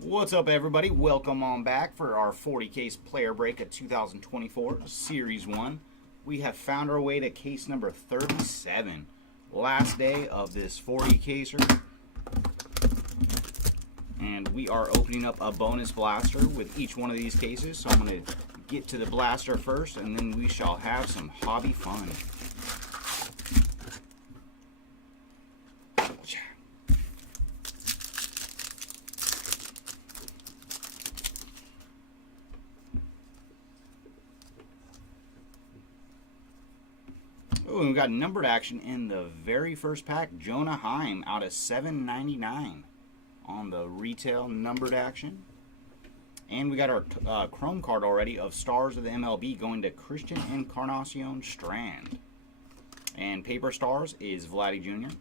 What's up, everybody? Welcome on back for our 40 case player break of 2024 Series 1. We have found our way to case number 37. Last day of this 40 caser. And we are opening up a bonus blaster with each one of these cases. So I'm going to get to the blaster first, and then we shall have some hobby fun. Oh, and we got numbered action in the very first pack. Jonah Heim out of $7.99 on the retail numbered action. And we got our chrome card already of Stars of the MLB going to Christian Encarnacion Strand. And paper stars is Vladdy Jr.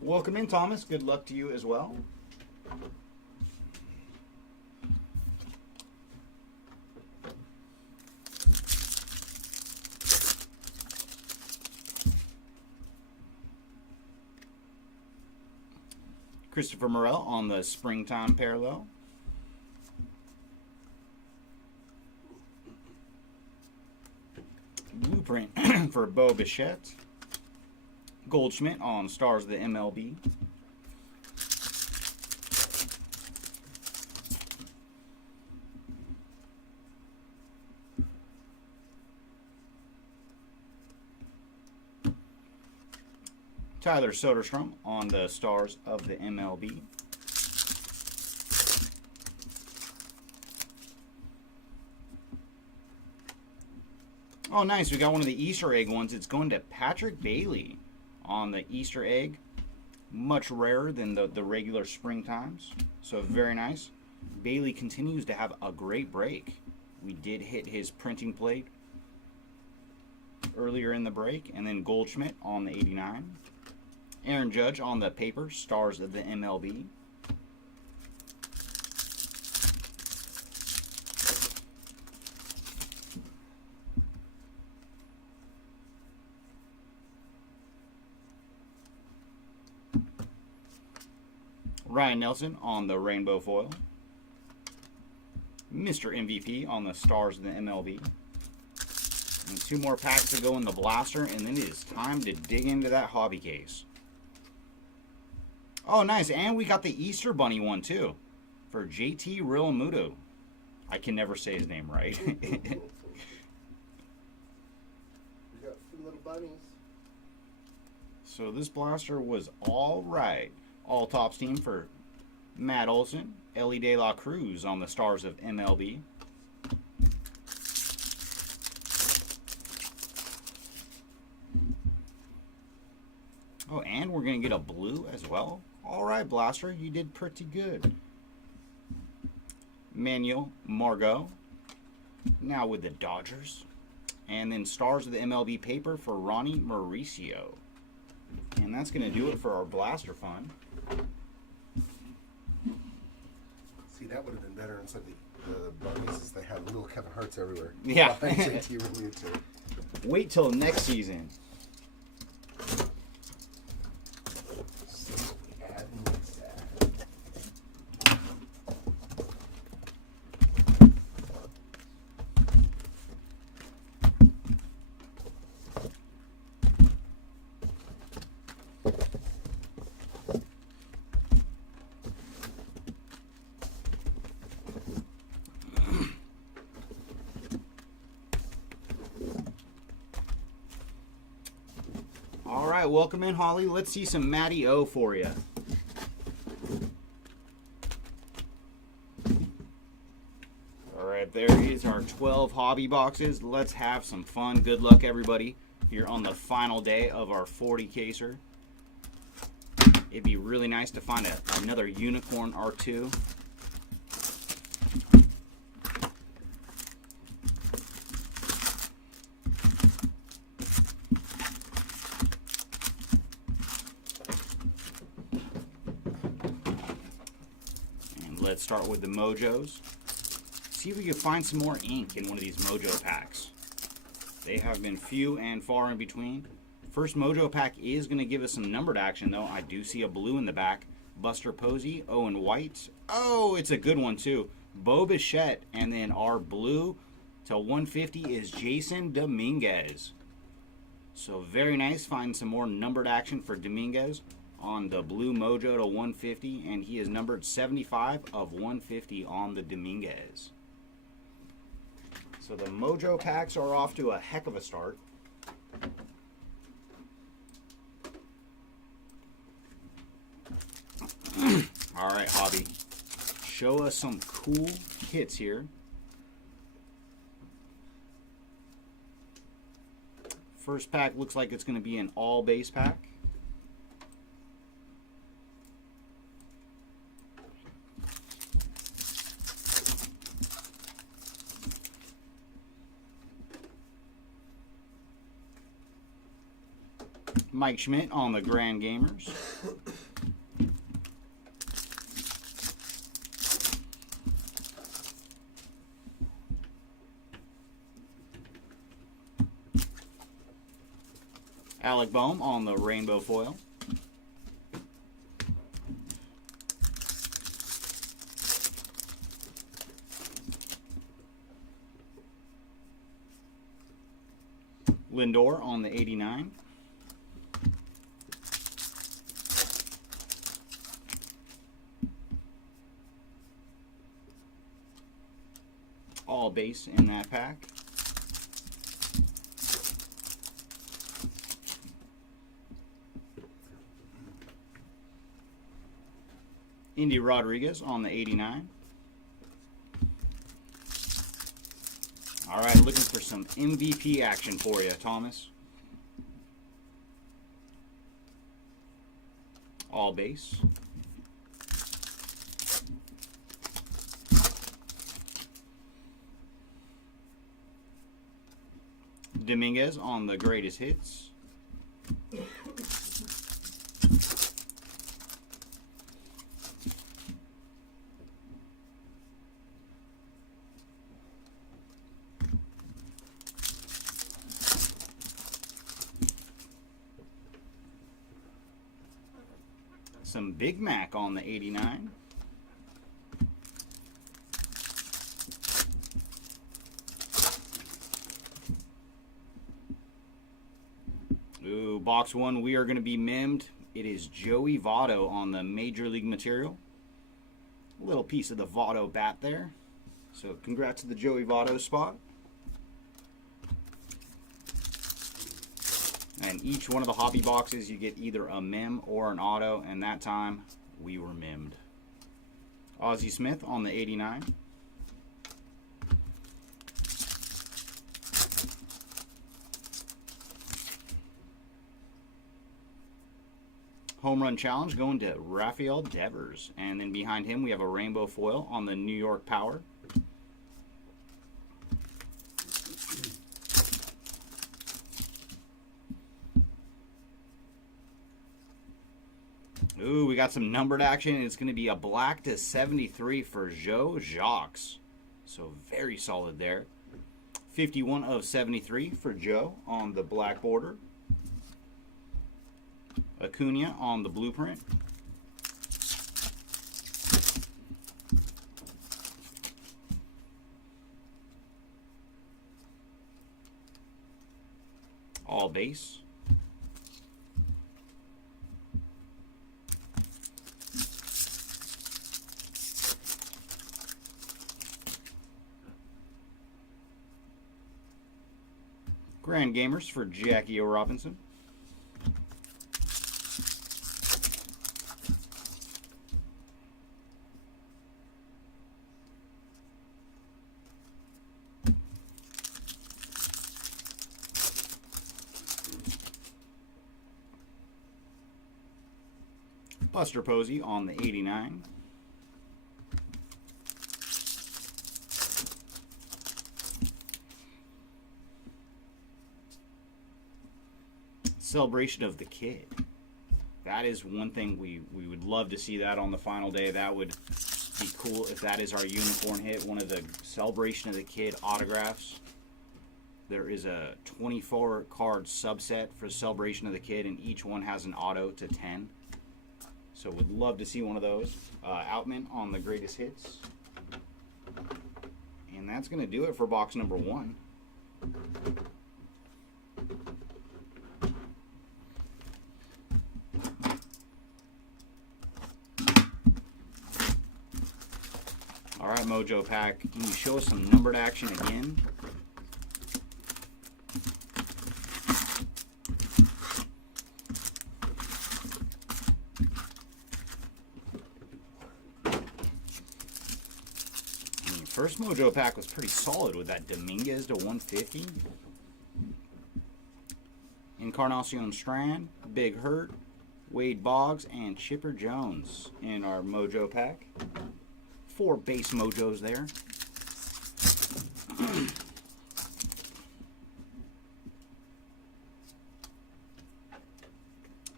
Welcome in, Thomas. Good luck to you as well. Christopher Morel on the springtime parallel. Blueprint for Bo Bichette. Goldschmidt on Stars of the MLB. Tyler Soderstrom on the Stars of the MLB. Oh, nice. We got one of the Easter egg ones. It's going to Patrick Bailey on the Easter egg. Much rarer than the regular springtimes. So very nice. Bailey continues to have a great break. We did hit his printing plate earlier in the break. And then Goldschmidt on the 89. Aaron Judge on the paper, Stars of the MLB. Ryan Nelson on the rainbow foil. Mr. MVP on the Stars of the MLB. And two more packs to go in the blaster, and then it is time to dig into that hobby case. Oh, nice. And we got the Easter Bunny one, too, for JT Realmuto. I can never say his name right. We got some little bunnies. So this blaster was all right. All tops team for Matt Olson. Ellie De La Cruz on the Stars of MLB. Oh, and we're going to get a blue as well. All right, Blaster, you did pretty good. Manuel Margot, now with the Dodgers. And then Stars of the MLB paper for Ronnie Mauricio. And that's going to do it for our Blaster fun. See, that would have been better instead of the bunnies, is they have little Kevin Harts everywhere. Yeah. JT Realmuto. Wait till next season. All right, welcome in, Holly. Let's see some Matty O for you. All right, there is our 12 hobby boxes. Let's have some fun. Good luck, everybody, here on the final day of our 40 caser. It'd be really nice to find another unicorn or two. Let's start with the Mojos. See if we can find some more ink in one of these Mojo packs. They have been few and far in between. First Mojo pack is going to give us some numbered action, though. I do see a blue in the back. Buster Posey, Owen White. Oh, it's a good one, too. Bo Bichette, and then our blue to 150 is Jason Dominguez. So very nice. Find some more numbered action for Dominguez on the blue Mojo to 150, and he is numbered 75 of 150 on the Dominguez. So the Mojo packs are off to a heck of a start. All right, Hobby. Show us some cool hits here. First pack looks like it's going to be an all base pack. Mike Schmidt on the Grand Gamers. Alec Boehm on the Rainbow Foil. Lindor on the 89. All base in that pack. Indy Rodriguez on the 89. All right, looking for some MVP action for you, Thomas. All base. Dominguez on the greatest hits. Some Big Mac on the 89. Ooh, box one, we are going to be mimmed. It is Joey Votto on the Major League material. A little piece of the Votto bat there. So congrats to the Joey Votto spot. And each one of the hobby boxes, you get either a mim or an auto, and that time, we were mimmed. Ozzie Smith on the 89. Home run challenge going to Rafael Devers. And then behind him, we have a rainbow foil on the New York Power. Ooh, we got some numbered action. It's going to be a black to 73 for Joe Jacques. So very solid there. 51 of 73 for Joe on the black border. Acuna on the blueprint. All base. Grand Gamers for Jackie O. Robinson. Buster Posey on the 89. Celebration of the Kid. That is one thing we would love to see that on the final day. That would be cool if that is our unicorn hit, one of the Celebration of the Kid autographs. There is a 24 card subset for the Celebration of the Kid, and each one has an auto to 10. So would love to see one of those. Outman on the greatest hits. And that's going to do it for box number 1. All right, Mojo Pack, can you show us some numbered action again? First Mojo Pack was pretty solid with that Dominguez to 150. Encarnacion Strand, Big Hurt, Wade Boggs, and Chipper Jones in our Mojo Pack. 4 base Mojos there.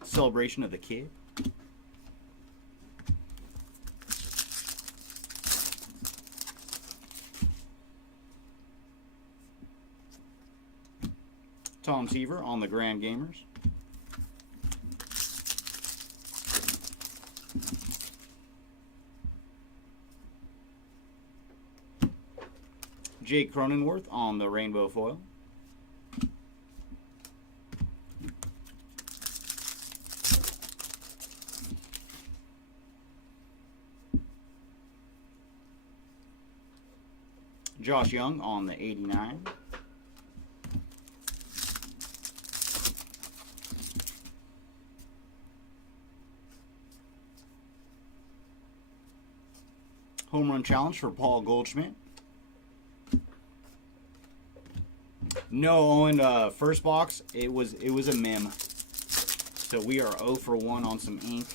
Celebration of the Kid. Tom Seaver on the Grand Gamers. Jake Cronenworth on the Rainbow Foil. Josh Young on the 89. Home run challenge for Paul Goldschmidt. No, Owen, first box, it was a mem. So we are 0 for 1 on some ink.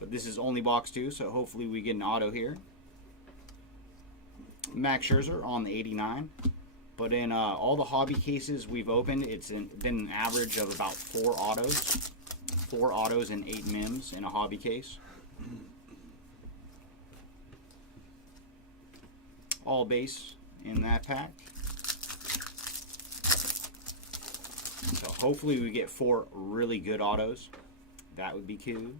But this is only box 2, so hopefully we get an auto here. Max Scherzer on the 89. But in all the hobby cases we've opened, it's been an average of about 4 autos. 4 autos and 8 mems in a hobby case. All base in that pack. So hopefully we get 4 really good autos. That would be cool.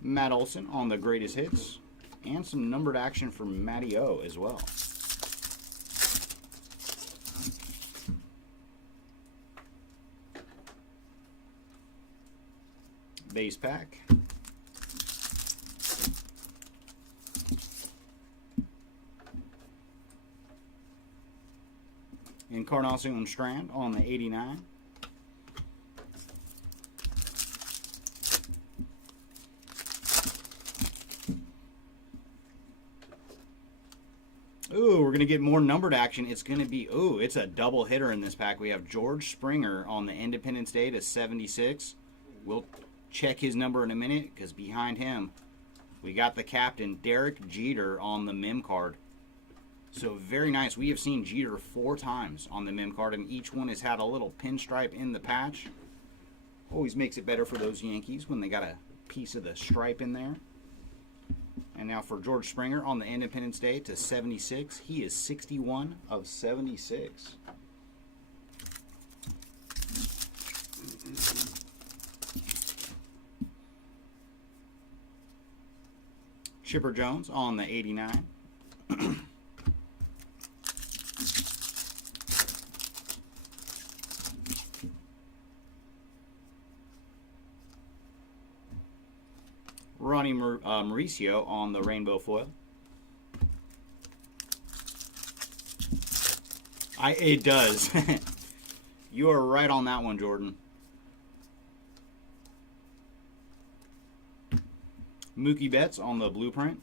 Matt Olson on the greatest hits. And some numbered action for Matty O as well. Base pack. Encarnacion Strand on the 89. Ooh, we're going to get more numbered action. It's going to be, ooh, it's a double hitter in this pack. We have George Springer on the Independence Day to 76. We'll check his number in a minute because behind him we got the captain, Derek Jeter, on the mem card. So very nice. We have seen Jeter 4 times on the mem card, and each one has had a little pinstripe in the patch. Always makes it better for those Yankees when they got a piece of the stripe in there. And now for George Springer on the Independence Day to 76. He is 61 of 76. Chipper Jones on the 89. Ronnie Mauricio on the Rainbow Foil. It does. You are right on that one, Jordan. Mookie Betts on the blueprint.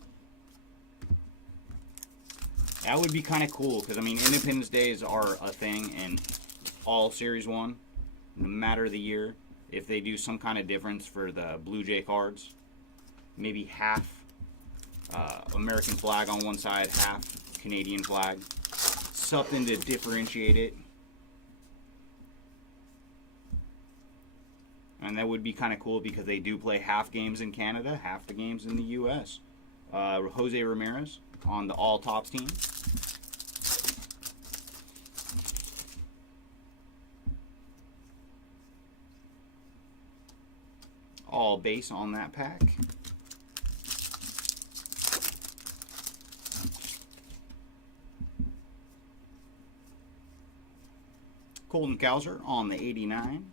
That would be kind of cool because, I mean, Independence Days are a thing in all Series 1, no matter the year. If they do some kind of difference for the Blue Jay cards, maybe half American flag on one side, half Canadian flag. Something to differentiate it. And that would be kind of cool because they do play half games in Canada, half the games in the U.S. Jose Ramirez on the All Tops team. All base on that pack. Colton Cowser on the 89.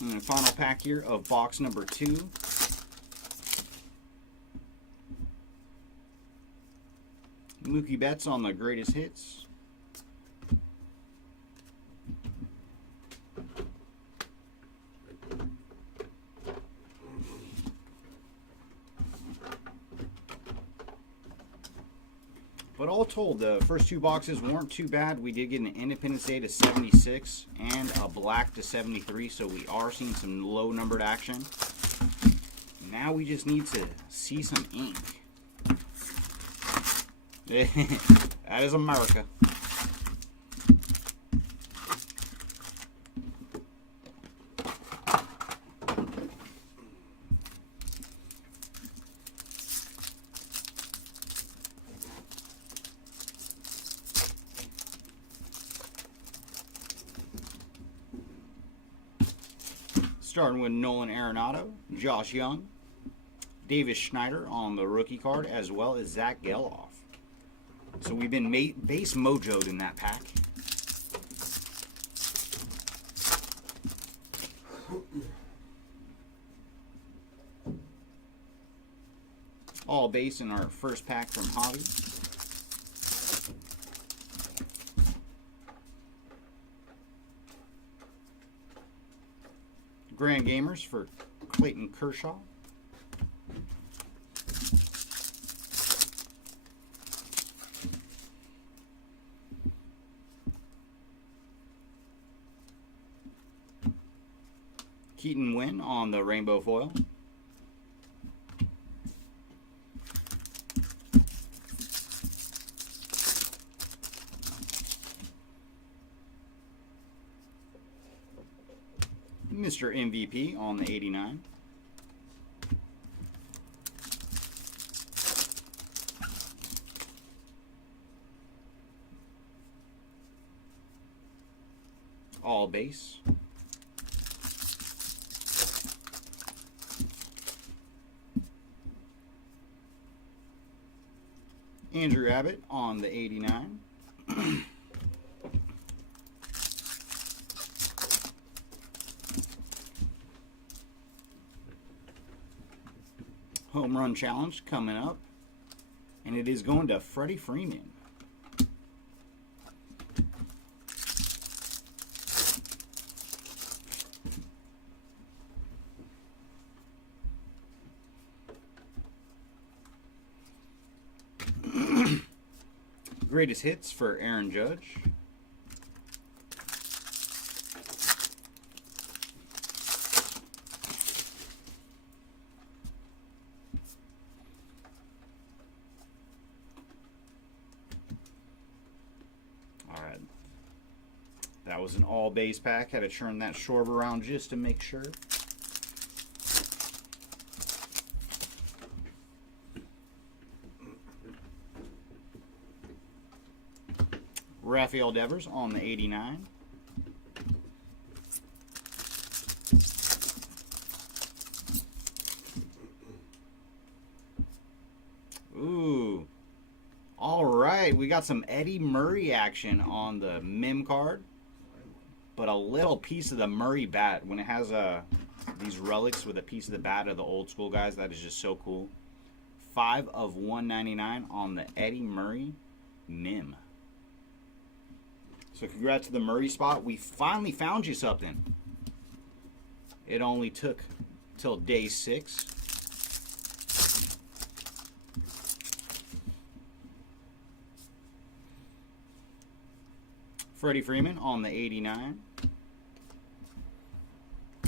And the final pack here of box number 2. Mookie Betts on the greatest hits. But all told, the first 2 boxes weren't too bad. We did get an Independence Day to 76 and a black to 73, so we are seeing some low numbered action. Now we just need to see some ink. That is America. Starting with Nolan Arenado, Josh Young, Davis Schneider on the rookie card, as well as Zach Geloff. So we've been base mojoed in that pack. All base in our first pack from Hobby. Grand Gamers for Clayton Kershaw. Keaton Wynn on the rainbow foil. Mr. MVP on the 89. All base. Andrew Abbott on the 89. Home run challenge coming up, and it is going to Freddie Freeman. Greatest hits for Aaron Judge. Alright. That was an all base pack. Had to turn that short around just to make sure. Rafael Devers on the 89. Ooh. All right, we got some Eddie Murray action on the Mim card. But a little piece of the Murray bat. When it has these relics with a piece of the bat of the old school guys, that is just so cool. 5 of 199 on the Eddie Murray Mim. So congrats to the Murray spot. We finally found you something. It only took till day 6. Freddie Freeman on the 89.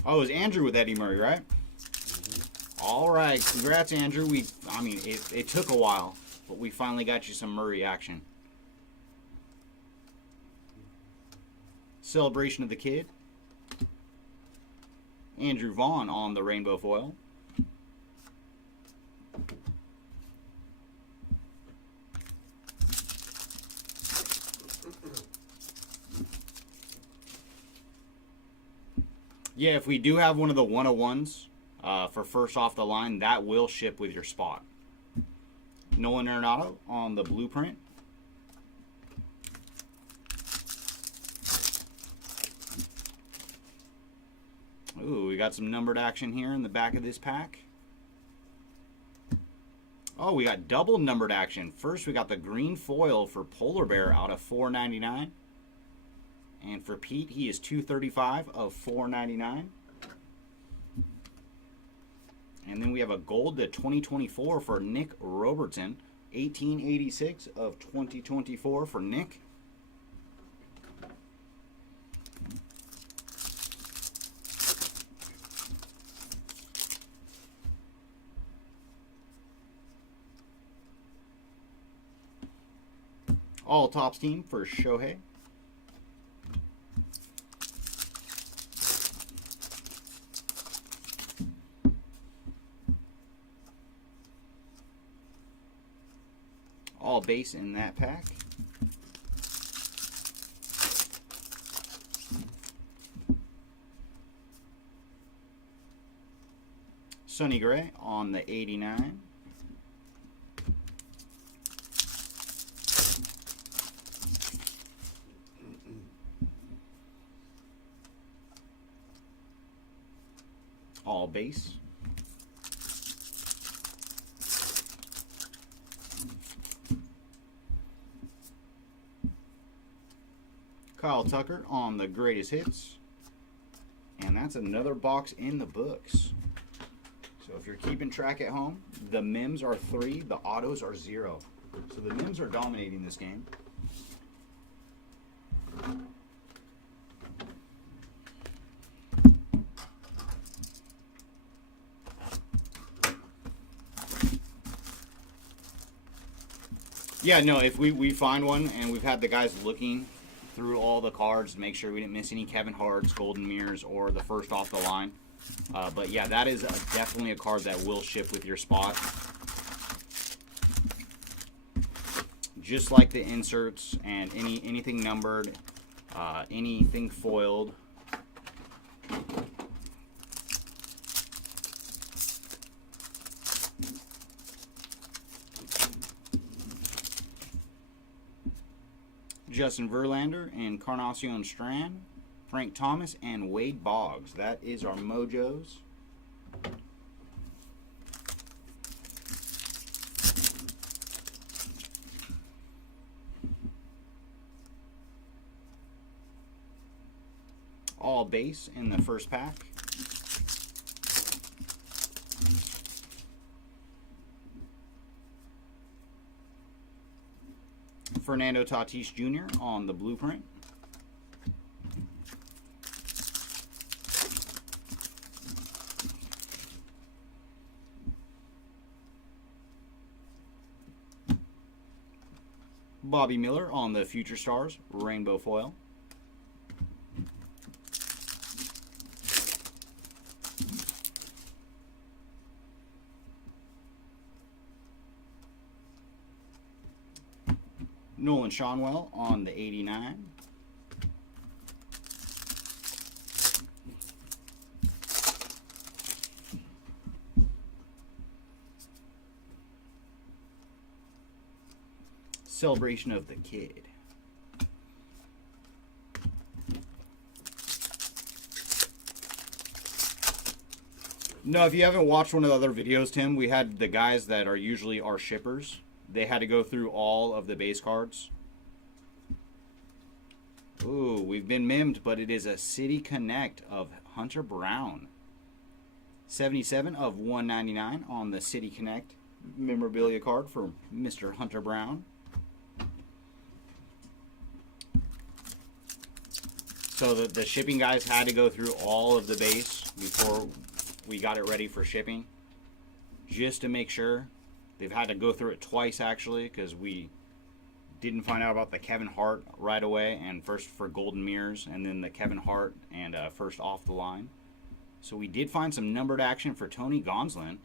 Oh, it was Andrew with Eddie Murray, right? Mm-hmm. All right, congrats, Andrew. It took a while, but we finally got you some Murray action. Celebration of the Kid. Andrew Vaughn on the rainbow foil. Yeah, if we do have one of the 101s for first off the line, that will ship with your spot. Nolan Arenado on the blueprint. Ooh, we got some numbered action here in the back of this pack. Oh, we got double numbered action. First, we got the green foil for Polar Bear out of $4.99. And for Pete, he is $235 of $4.99. And then we have a gold to 2024 for Nick Robertson. $18.86 of 2024 for Nick. All Tops team for Shohei. All base in that pack. Sonny Gray on the 89. All base. Kyle Tucker on the greatest hits. And that's another box in the books. So if you're keeping track at home, the Mims are 3, the autos are 0. So the Mims are dominating this game. Yeah, no, if we find one and we've had the guys looking through all the cards to make sure we didn't miss any Kevin Hart's, Golden Mirrors, or the first off the line. But yeah, that is definitely a card that will ship with your spot. Just like the inserts and anything numbered, anything foiled. Justin Verlander and Encarnacion Strand, Frank Thomas, and Wade Boggs. That is our Mojos. All base in the first pack. Fernando Tatis Jr. on the blueprint. Bobby Miller on the Future Stars rainbow foil. Nolan Schanuel on the 89. Celebration of the Kid. No, if you haven't watched one of the other videos, Tim, we had the guys that are usually our shippers. They had to go through all of the base cards. Ooh, we've been mimmed, but it is a City Connect of Hunter Brown. 77 of 199 on the City Connect memorabilia card for Mr. Hunter Brown. So the shipping guys had to go through all of the base before we got it ready for shipping, just to make sure. They've had to go through it twice, actually, because we didn't find out about the Kevin Hart right away, and first for Golden Mirrors, and then the Kevin Hart and first off the line. So we did find some numbered action for Tony Gonsolin.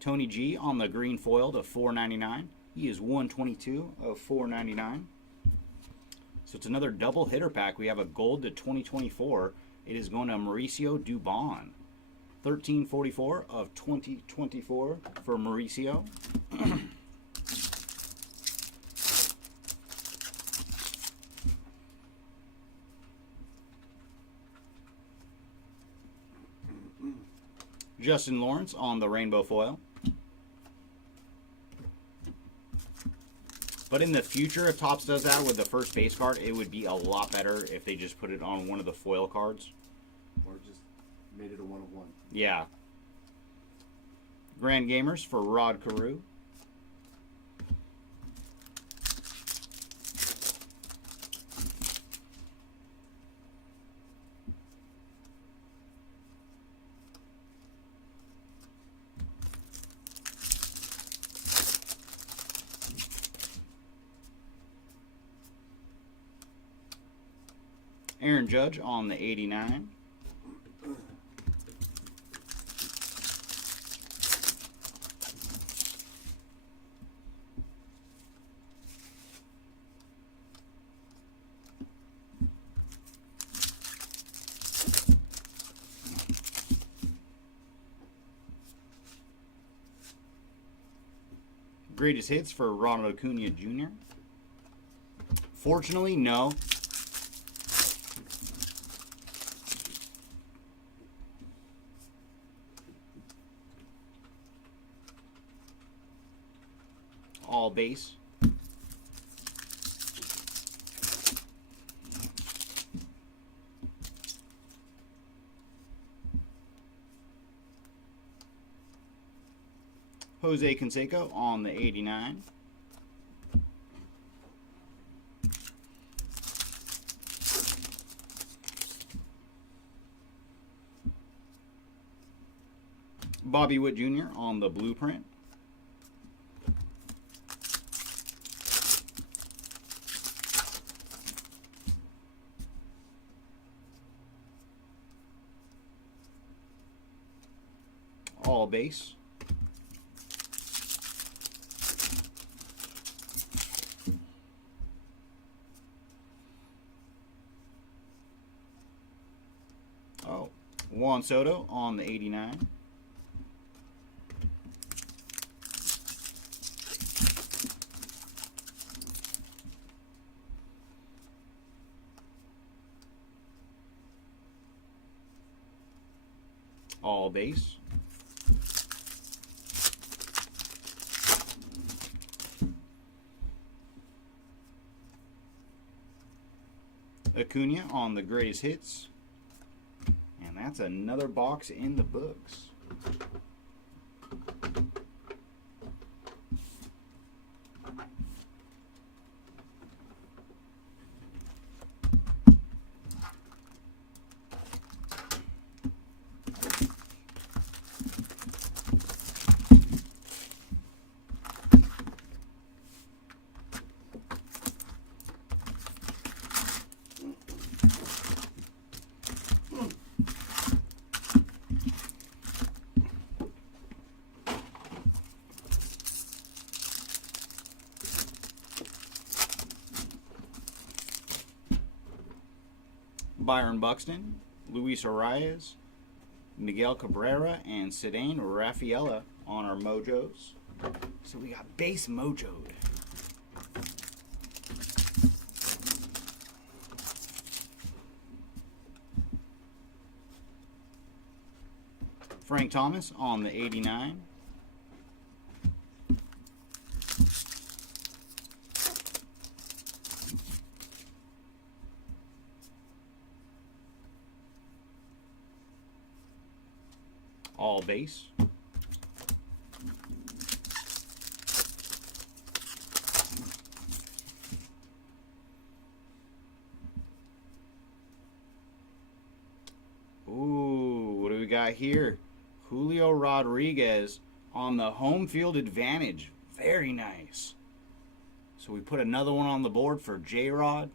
Tony G on the green foil to $4.99. He is 122 of $4.99. So it's another double hitter pack. We have a gold to 2024 It is going to Mauricio Dubon. 1344 of 2024 for Mauricio. Justin Lawrence on the rainbow foil. But in the future, if Topps does that with the first base card, it would be a lot better if they just put it on one of the foil cards. Or just made it a 1-of-1. Yeah. Grand Gamers for Rod Carew. Aaron Judge on the 89. Greatest hits for Ronald Acuna Jr. Fortunately, no. All base. Jose Canseco on the 89. Bobby Witt Jr. on the blueprint. All base. Oh, Juan Soto on the 89. All base. Acuna on the greatest hits. And that's another box in the books. Byron Buxton, Luis Arias, Miguel Cabrera, and Cedane Rafaela on our mojos. So we got base mojoed. Frank Thomas on the 89. All base. Ooh, what do we got here? Julio Rodriguez on the home field advantage. Very nice. So we put another one on the board for J-Rod.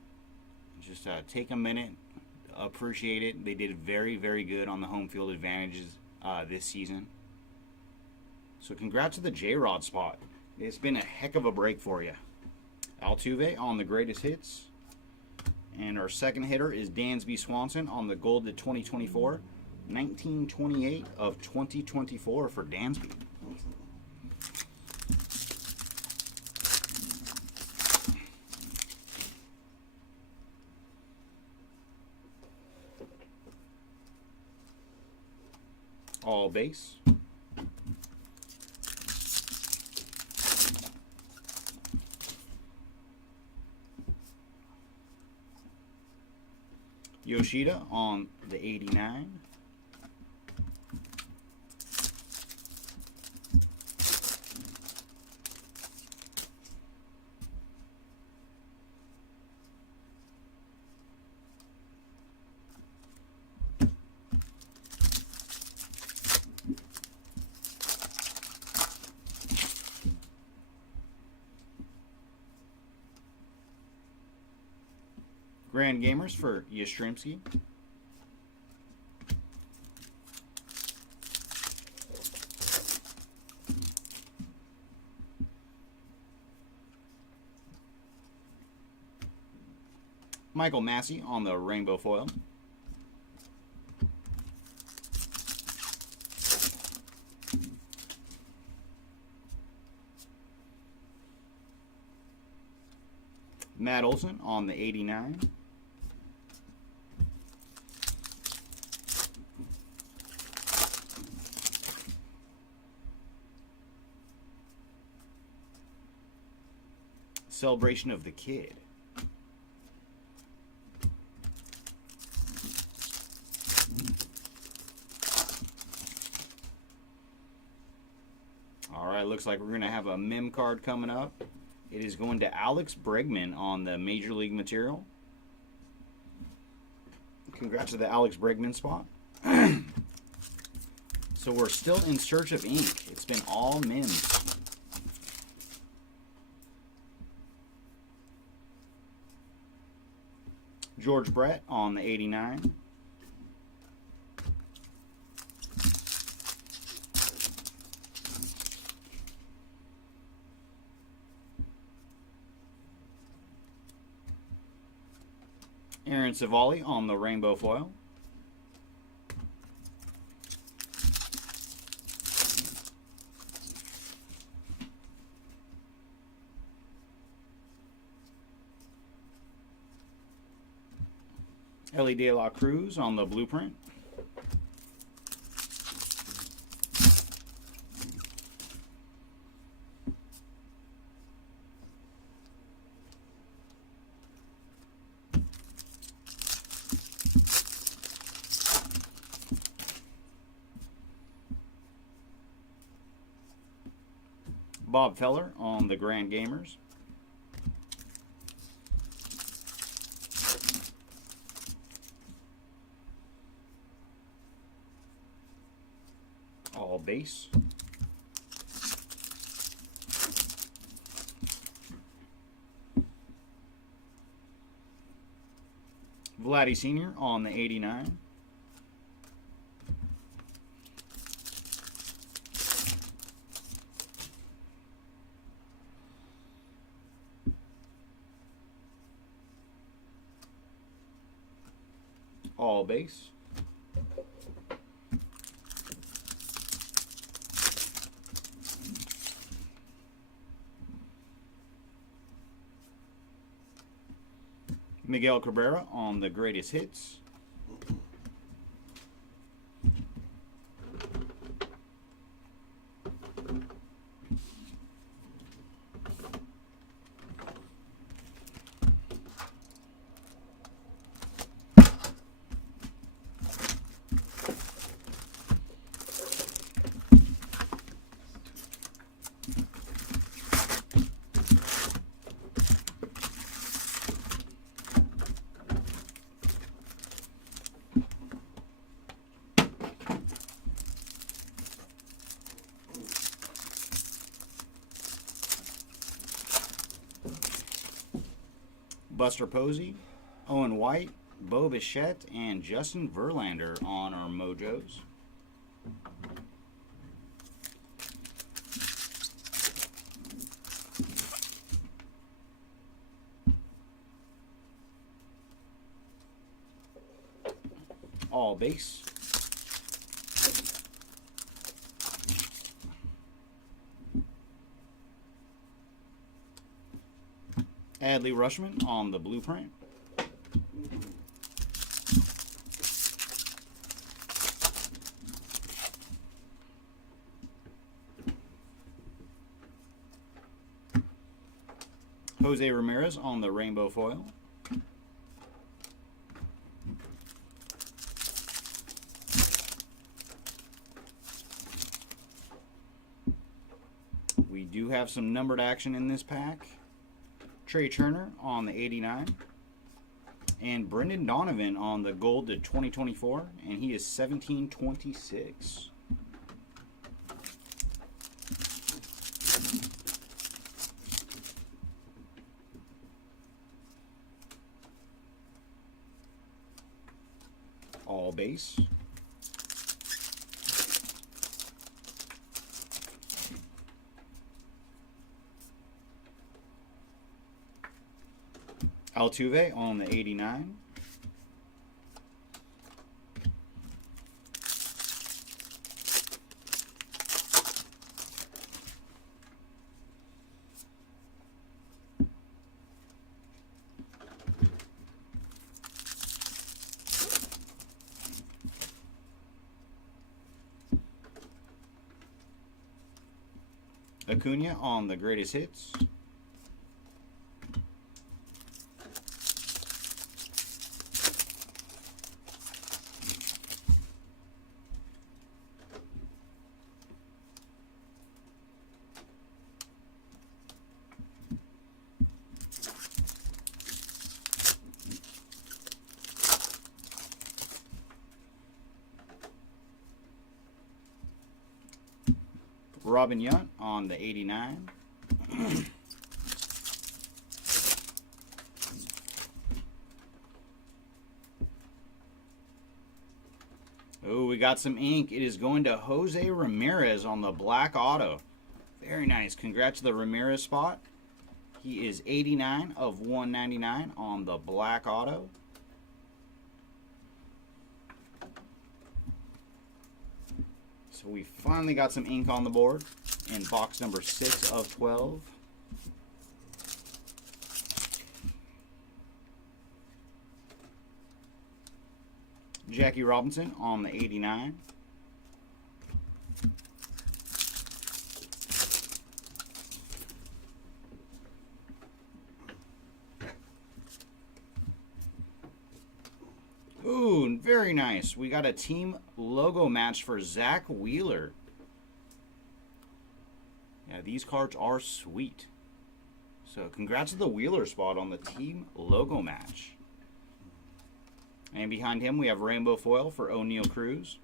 Just take a minute. Appreciate it. They did very, very good on the home field advantages this season. So congrats to the J-Rod spot. It's been a heck of a break for you. Altuve on the greatest hits. And our second hitter is Dansby Swanson on the gold to 2024. 1928 of 2024 for Dansby. All base. Yoshida on the 89. Grand Gamers for Yastrzemski. Michael Massey on the rainbow foil. Matt Olson on the 89. Celebration of the Kid. All right, looks like we're going to have a mem card coming up. It is going to Alex Bregman on the Major League material. Congrats to the Alex Bregman spot. So we're still in search of ink. It's been all mems. George Brett on the 89. Aaron Savali on the rainbow foil. Ellie De La Cruz on the blueprint. Bob Feller on the Grand Gamers. All base. Vladdy Sr. on the 89. All base. Miguel Cabrera on the greatest hits. Buster Posey, Owen White, Bo Bichette, and Justin Verlander on our Mojos. all base. Adley Rushman on the blueprint. Jose Ramirez on the rainbow foil. We do have some numbered action in this pack. Trey Turner on the 89. And Brendan Donovan on the gold to 2024. And he is 1726. All base. Altuve on the 89. Acuna on the greatest hits. Robin Yount on the 89. Oh, we got some ink. It is going to Jose Ramirez on the black auto. Very nice. Congrats to the Ramirez spot. He is 89 of 199 on the black auto. So we finally got some ink on the board in box number 6 of 12. Jackie Robinson on the 89. Ooh, very nice. We got a team logo match for Zach Wheeler. Yeah, these cards are sweet. So congrats to the Wheeler spot on the team logo match. And behind him we have rainbow foil for O'Neal Cruz.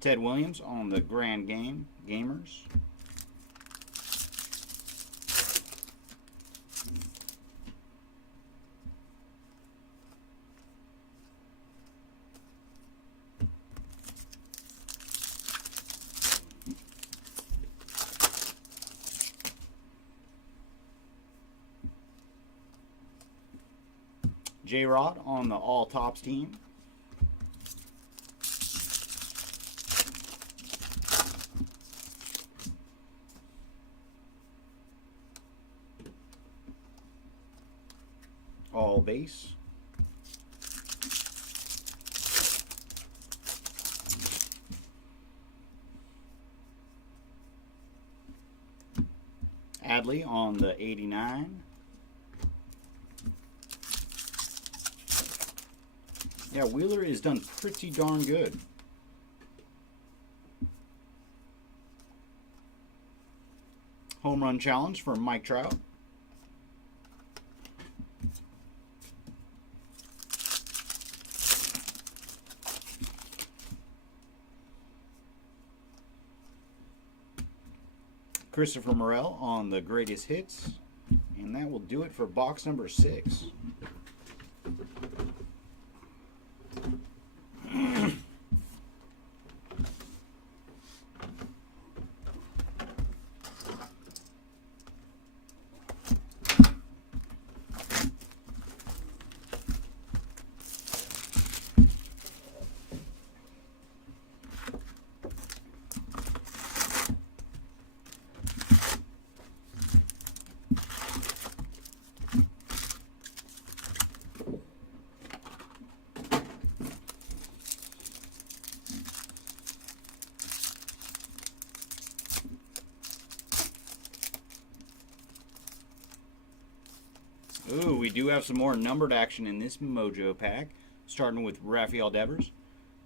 Ted Williams on the Grand Gamers. J-Rod on the All Tops team. All base. Adley on the 89. Yeah, Wheeler is done pretty darn good. Home run challenge for Mike Trout. Christopher Morel on the greatest hits. And that will do it for box number 6. we do have some more numbered action in this Mojo pack, starting with Rafael Devers,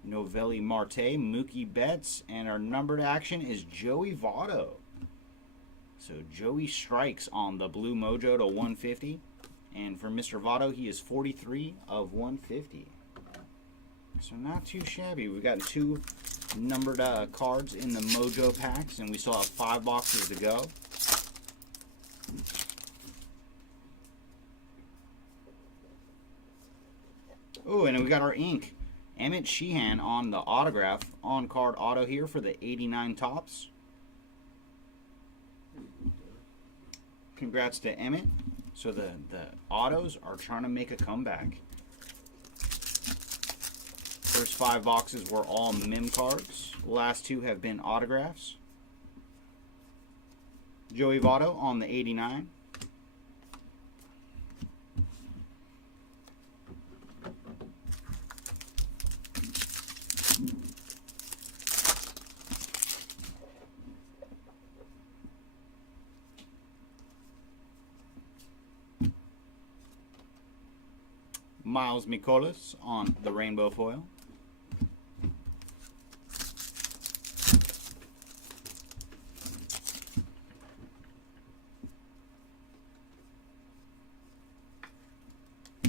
Novelli Marte, Mookie Betts, and our numbered action is Joey Votto. So Joey strikes on the blue Mojo to 150. And for Mr. Votto, he is 43 of 150. So not too shabby. We've got 2 numbered cards in the Mojo packs, and we still have 5 boxes to go. Oh, and we got our ink. Emmett Sheehan on the autograph on card auto here for the 89 Topps. Congrats to Emmett. So the autos are trying to make a comeback. First 5 boxes were all mem cards. Last 2 have been autographs. Joey Votto on the 89. Miles Mikolas on the rainbow foil.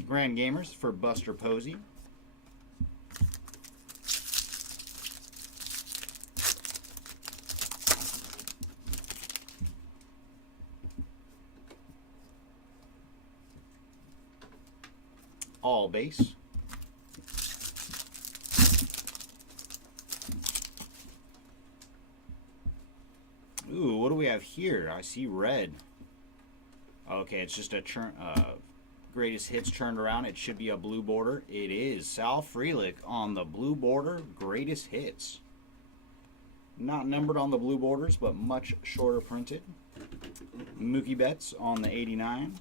Grand Gamers for Buster Posey. All base. Ooh, what do we have here? I see red. Okay, it's just a greatest hits turned around. It should be a blue border. It is Sal Frelick on the blue border. Greatest hits. Not numbered on the blue borders, but much shorter printed. Mookie Betts on the 89.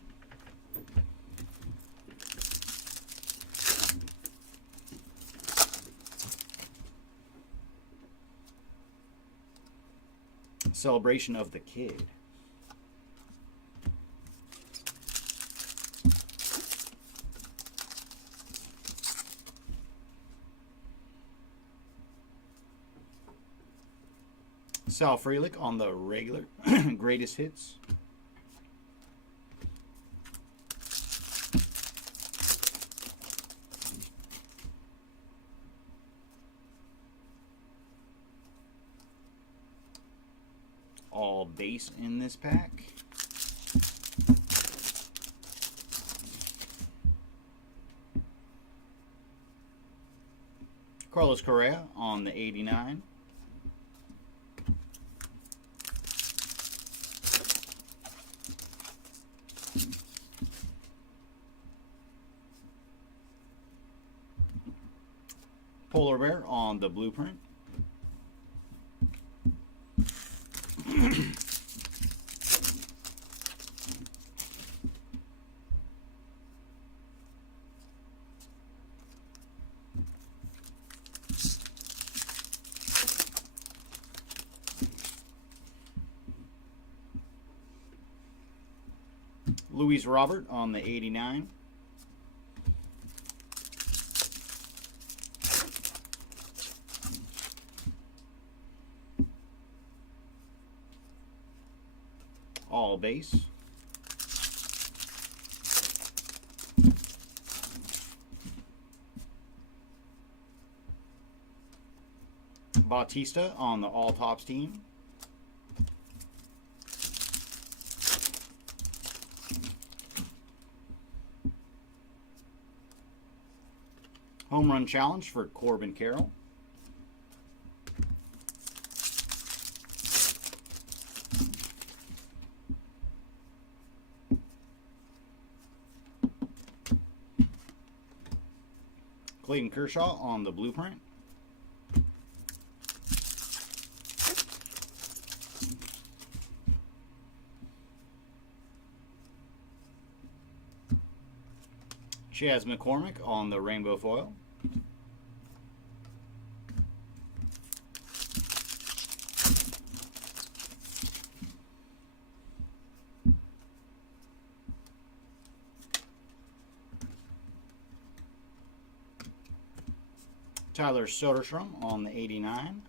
Celebration of the Kid. Sal Frelick on the regular greatest hits. All base in this pack. Carlos Correa on the 89. Polar Bear on the blueprint. Luis Robert on the 89. All base. Bautista on the All Tops team. Home run challenge for Corbin Carroll. Clayton Kershaw on the blueprint. Chas McCormick on the rainbow foil. Tyler Soderstrom on the 89.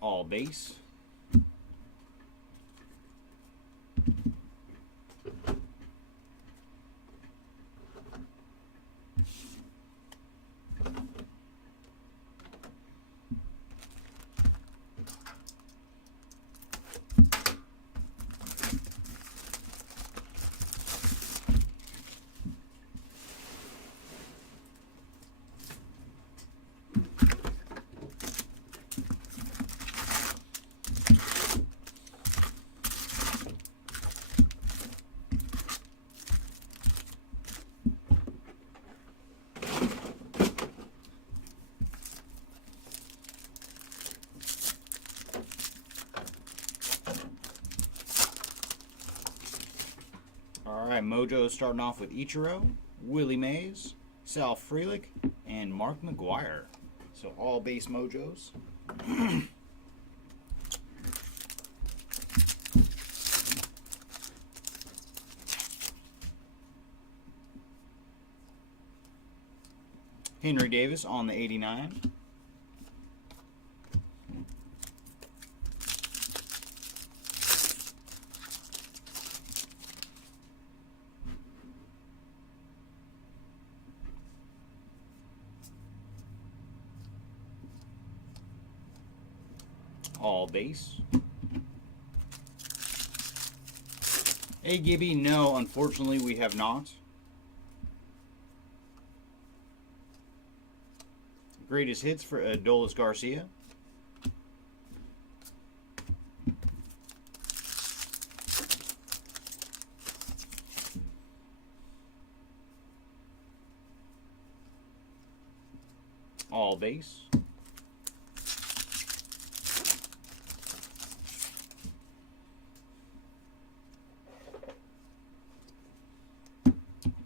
All base. All right, Mojo starting off with Ichiro, Willie Mays, Sal Frelick, and Mark McGuire. So all base Mojos. Henry Davis on the 89. All base. Hey Gibby, no, unfortunately we have not. Greatest hits for Adolis Garcia. All base.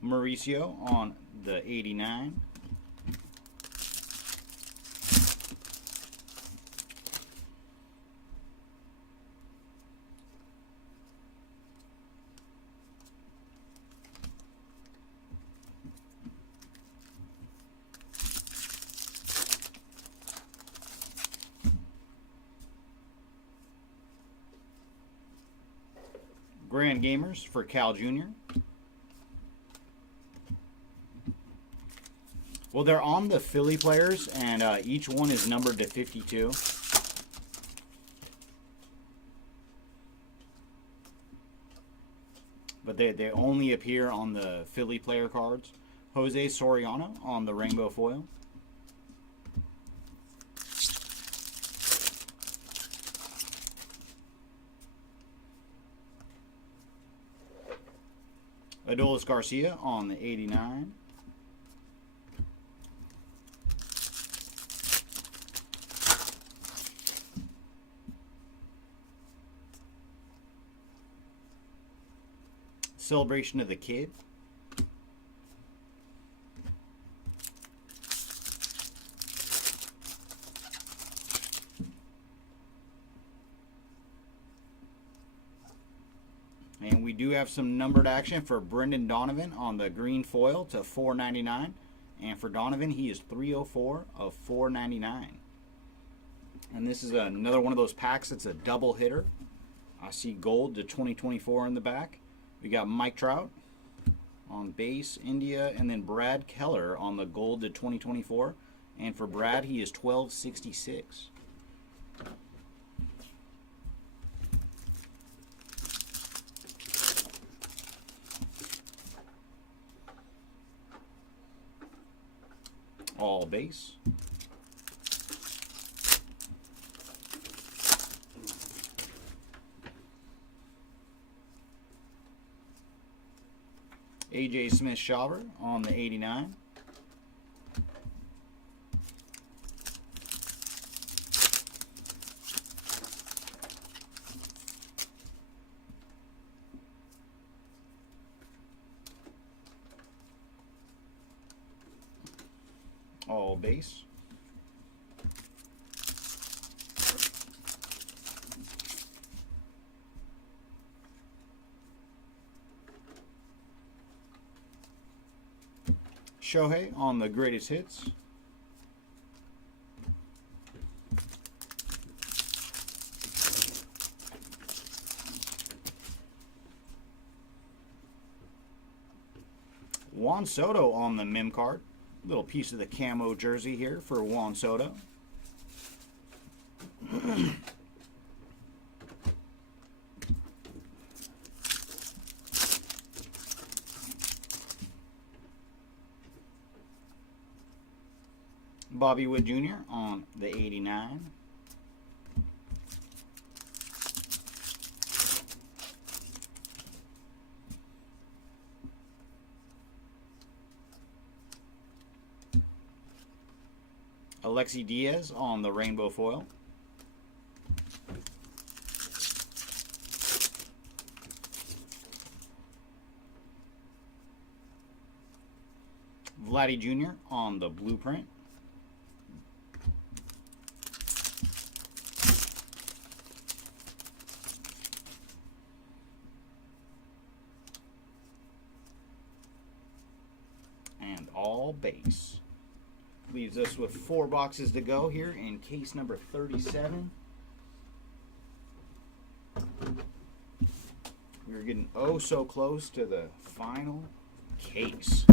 Mauricio on the 89. Grand Gamers for Cal Jr. Well, they're on the Philly players, and each one is numbered to 52. But they only appear on the Philly player cards. Jose Soriano on the rainbow foil. Adolis Garcia on the 89. Celebration of the Kid. And we do have some numbered action for Brendan Donovan on the green foil to $4.99. And for Donovan, he is 304 of $4.99. And this is another one of those packs that's a double hitter. I see gold to 2024 in the back. We got Mike Trout on base, India, and then Brad Keller on the gold to 2024. And for Brad, he is 1266. All base. AJ Smith-Shawver on the 89. All base. Shohei on the greatest hits. Juan Soto on the mem card. Little piece of the camo jersey here for Juan Soto. Bobby Wood Jr. on the 89. Alexi Diaz on the rainbow foil. Vladdy Jr. on the blueprint. And all base. Leaves us with 4 boxes to go here in case number 37. We're getting oh so close to the final case.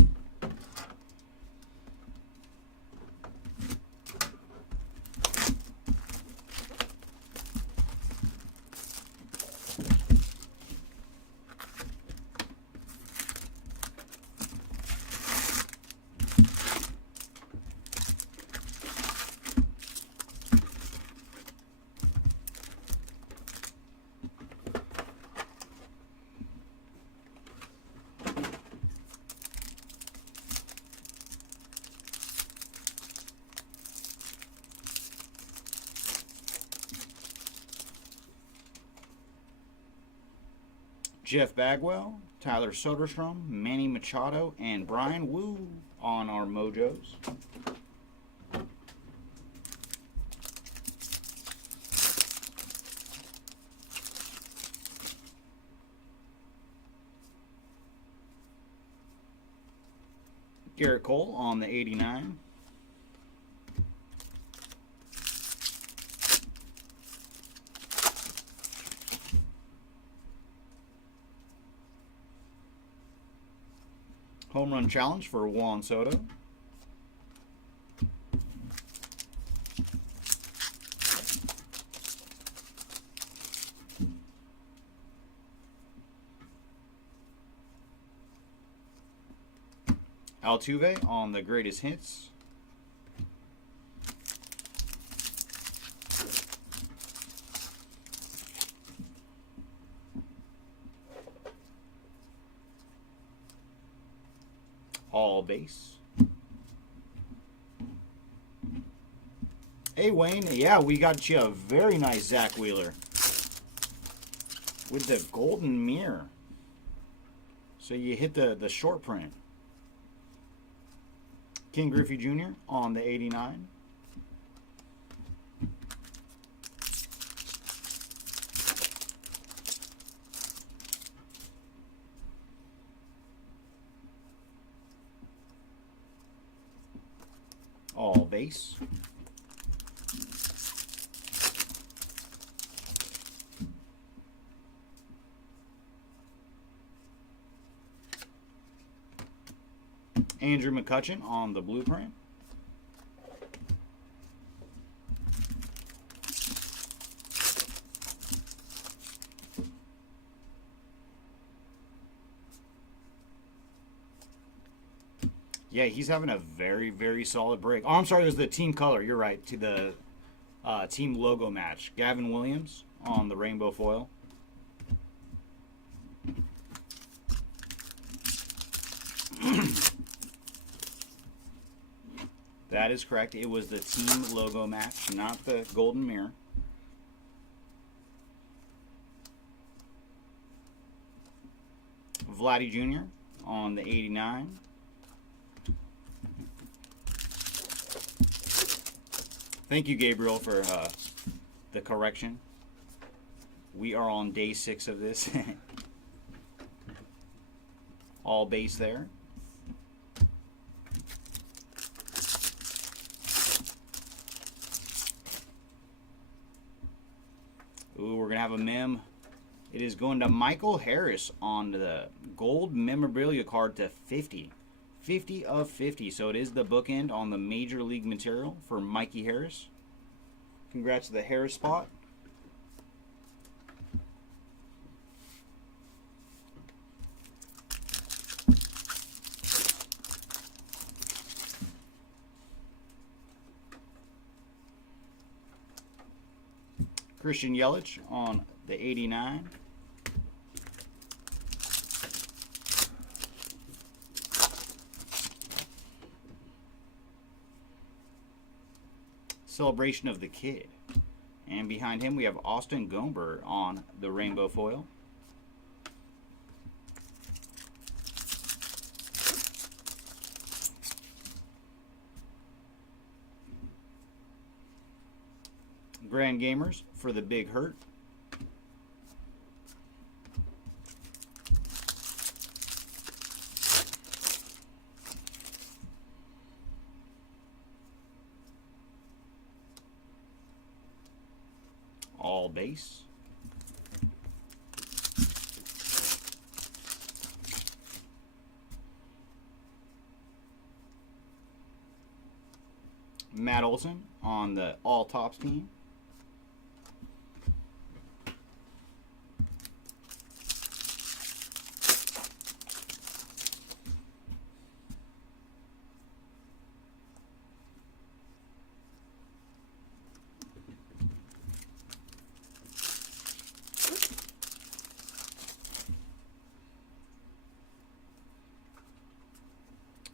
Jeff Bagwell, Tyler Soderstrom, Manny Machado, and Brian Wu on our Mojos. Garrett Cole on the 89. Home run challenge for Juan Soto. Altuve on the greatest hits. All base. Hey Wayne, yeah, we got you a very nice Zach Wheeler with the golden mirror. So you hit the short print. King Griffey Jr. on the 89. All base. Andrew McCutchen on the blueprint. Yeah, he's having a very, very solid break. Oh, I'm sorry, it was the team color. You're right. To the team logo match. Gavin Williams on the rainbow foil. That is correct. It was the team logo match, not the golden mirror. Vladdy Jr. on the 89. Thank you, Gabriel, for the correction. We are on day 6 of this. All base there. Ooh, we're going to have a mem. It is going to Michael Harris on the gold memorabilia card to 50. 50 of 50. So it is the bookend on the Major League material for Mikey Harris. Congrats to the Harris spot. Christian Yelich on the 89. Celebration of the Kid. And behind him we have Austin Gomber on the rainbow foil. Grand Gamers for the Big Hurt. All base. Matt Olson on the all tops team.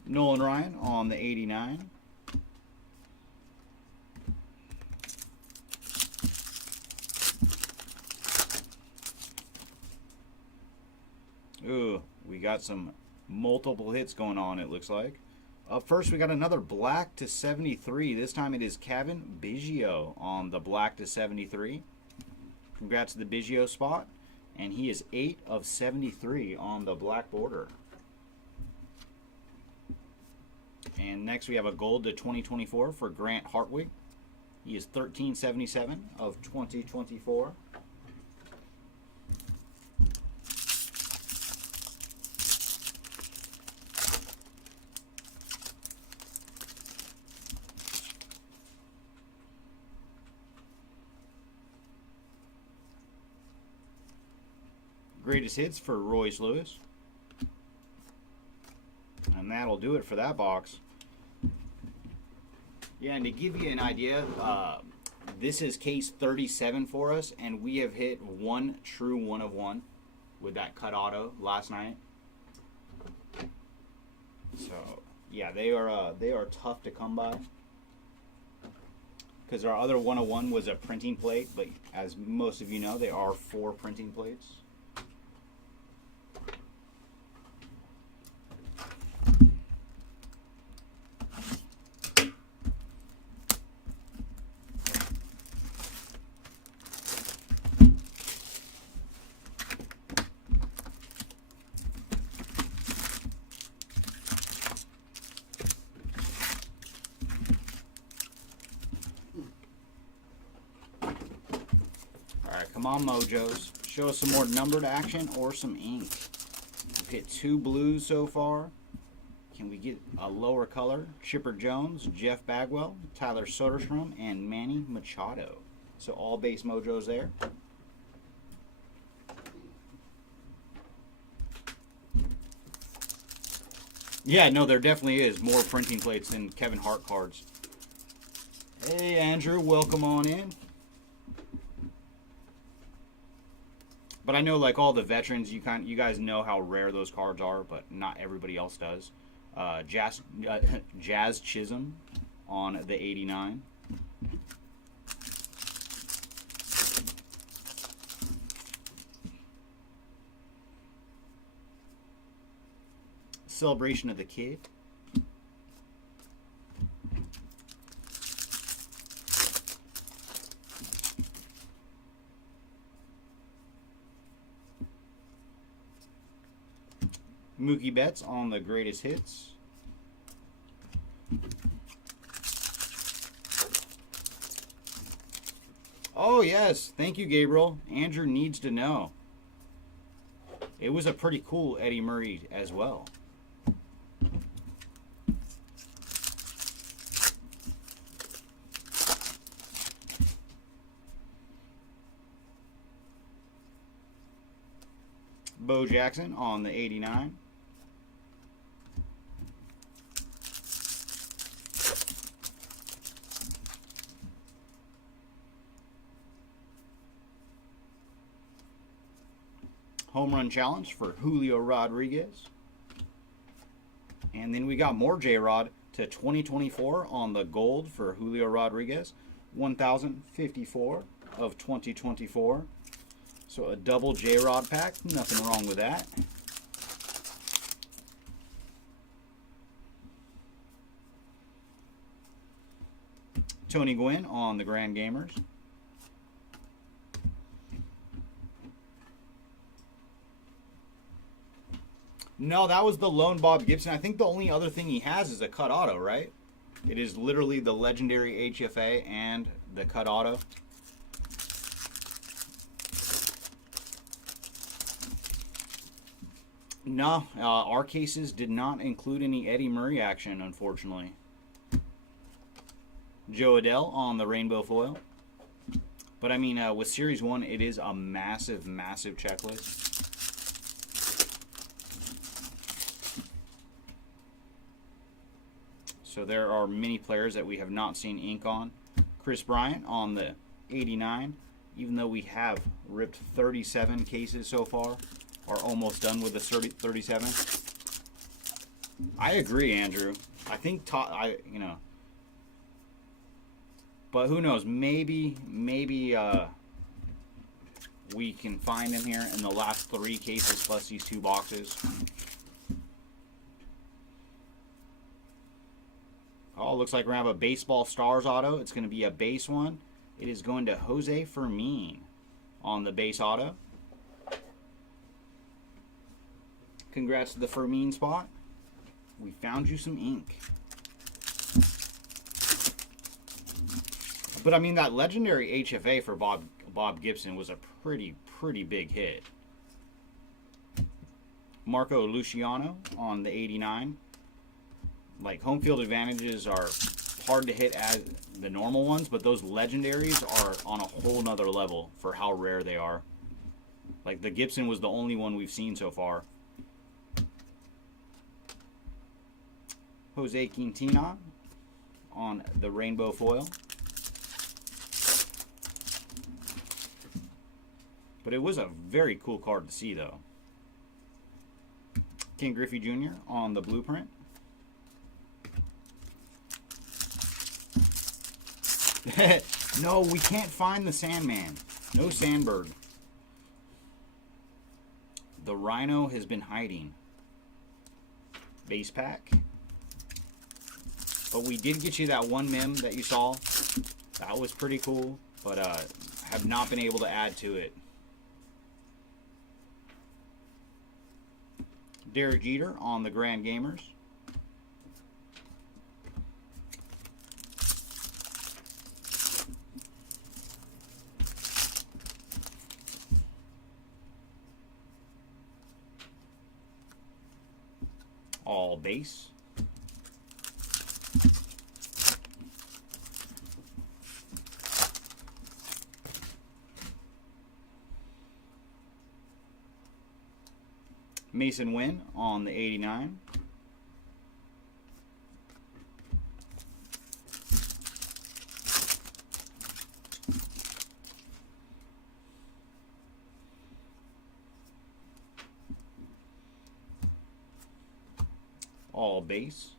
Nolan Ryan on the 89. Ooh, we got some multiple hits going on, it looks like. Up first, we got another black to 73. This time it is Kevin Biggio on the black to 73. Congrats to the Biggio spot. And he is 8 of 73 on the black border. And next we have a gold to 2024 for Grant Hartwig. He is 1377 of 2024. Greatest hits for Royce Lewis. And that'll do it for that box. Yeah, and to give you an idea, this is case 37 for us, and we have hit one true 1 of 1 with that cut auto last night. So yeah, they are tough to come by, because our other 1 of 1 was a printing plate, but as most of you know, they are 4 printing plates. Come on, Mojos. Show us some more numbered action or some ink. We've hit 2 blues so far. Can we get a lower color? Chipper Jones, Jeff Bagwell, Tyler Soderstrom, and Manny Machado. So all base Mojos there. Yeah, no, there definitely is more printing plates than Kevin Hart cards. Hey, Andrew, welcome on in. But I know, like all the veterans, you guys know how rare those cards are, but not everybody else does. Jazz Chisholm on the 89. Celebration of the Kid. Mookie Betts on the greatest hits. Oh, yes. Thank you, Gabriel. Andrew needs to know. It was a pretty cool Eddie Murray as well. Bo Jackson on the 89. Home run challenge for Julio Rodriguez. And then we got more J-Rod to 2024 on the gold for Julio Rodriguez. 1,054 of 2024. So a double J-Rod pack. Nothing wrong with that. Tony Gwynn on the Grand Gamers. No, that was the lone Bob Gibson. I think the only other thing he has is a cut auto, right? It is literally the legendary HFA and the cut auto. No, our cases did not include any Eddie Murray action, unfortunately. Joe Adele on the rainbow foil. But I mean, with Series 1, it is a massive, massive checklist. So there are many players that we have not seen ink on. Chris Bryant on the 89, even though we have ripped 37 cases so far, are almost done with the 37. I agree, Andrew. I think but who knows? Maybe we can find him here in the last 3 cases plus these 2 boxes. Oh, looks like we're going to have a Baseball Stars auto. It's going to be a base one. It is going to Jose Fermin on the base auto. Congrats to the Fermin spot. We found you some ink. But I mean, that legendary HFA for Bob Gibson was a pretty big hit. Marco Luciano on the 89. Like, home field advantages are hard to hit as the normal ones, but those legendaries are on a whole nother level for how rare they are. Like, the Gibson was the only one we've seen so far. Jose Quintina on the rainbow foil. But it was a very cool card to see, though. Ken Griffey Jr. on the blueprint. No, we can't find the Sandman. No Sandberg. The Rhino has been hiding. Base pack. But we did get you that one mem that you saw. That was pretty cool, but have not been able to add to it. Derek Jeter on the Grand Gamers. All base. Mason Wynn on the 89. All base.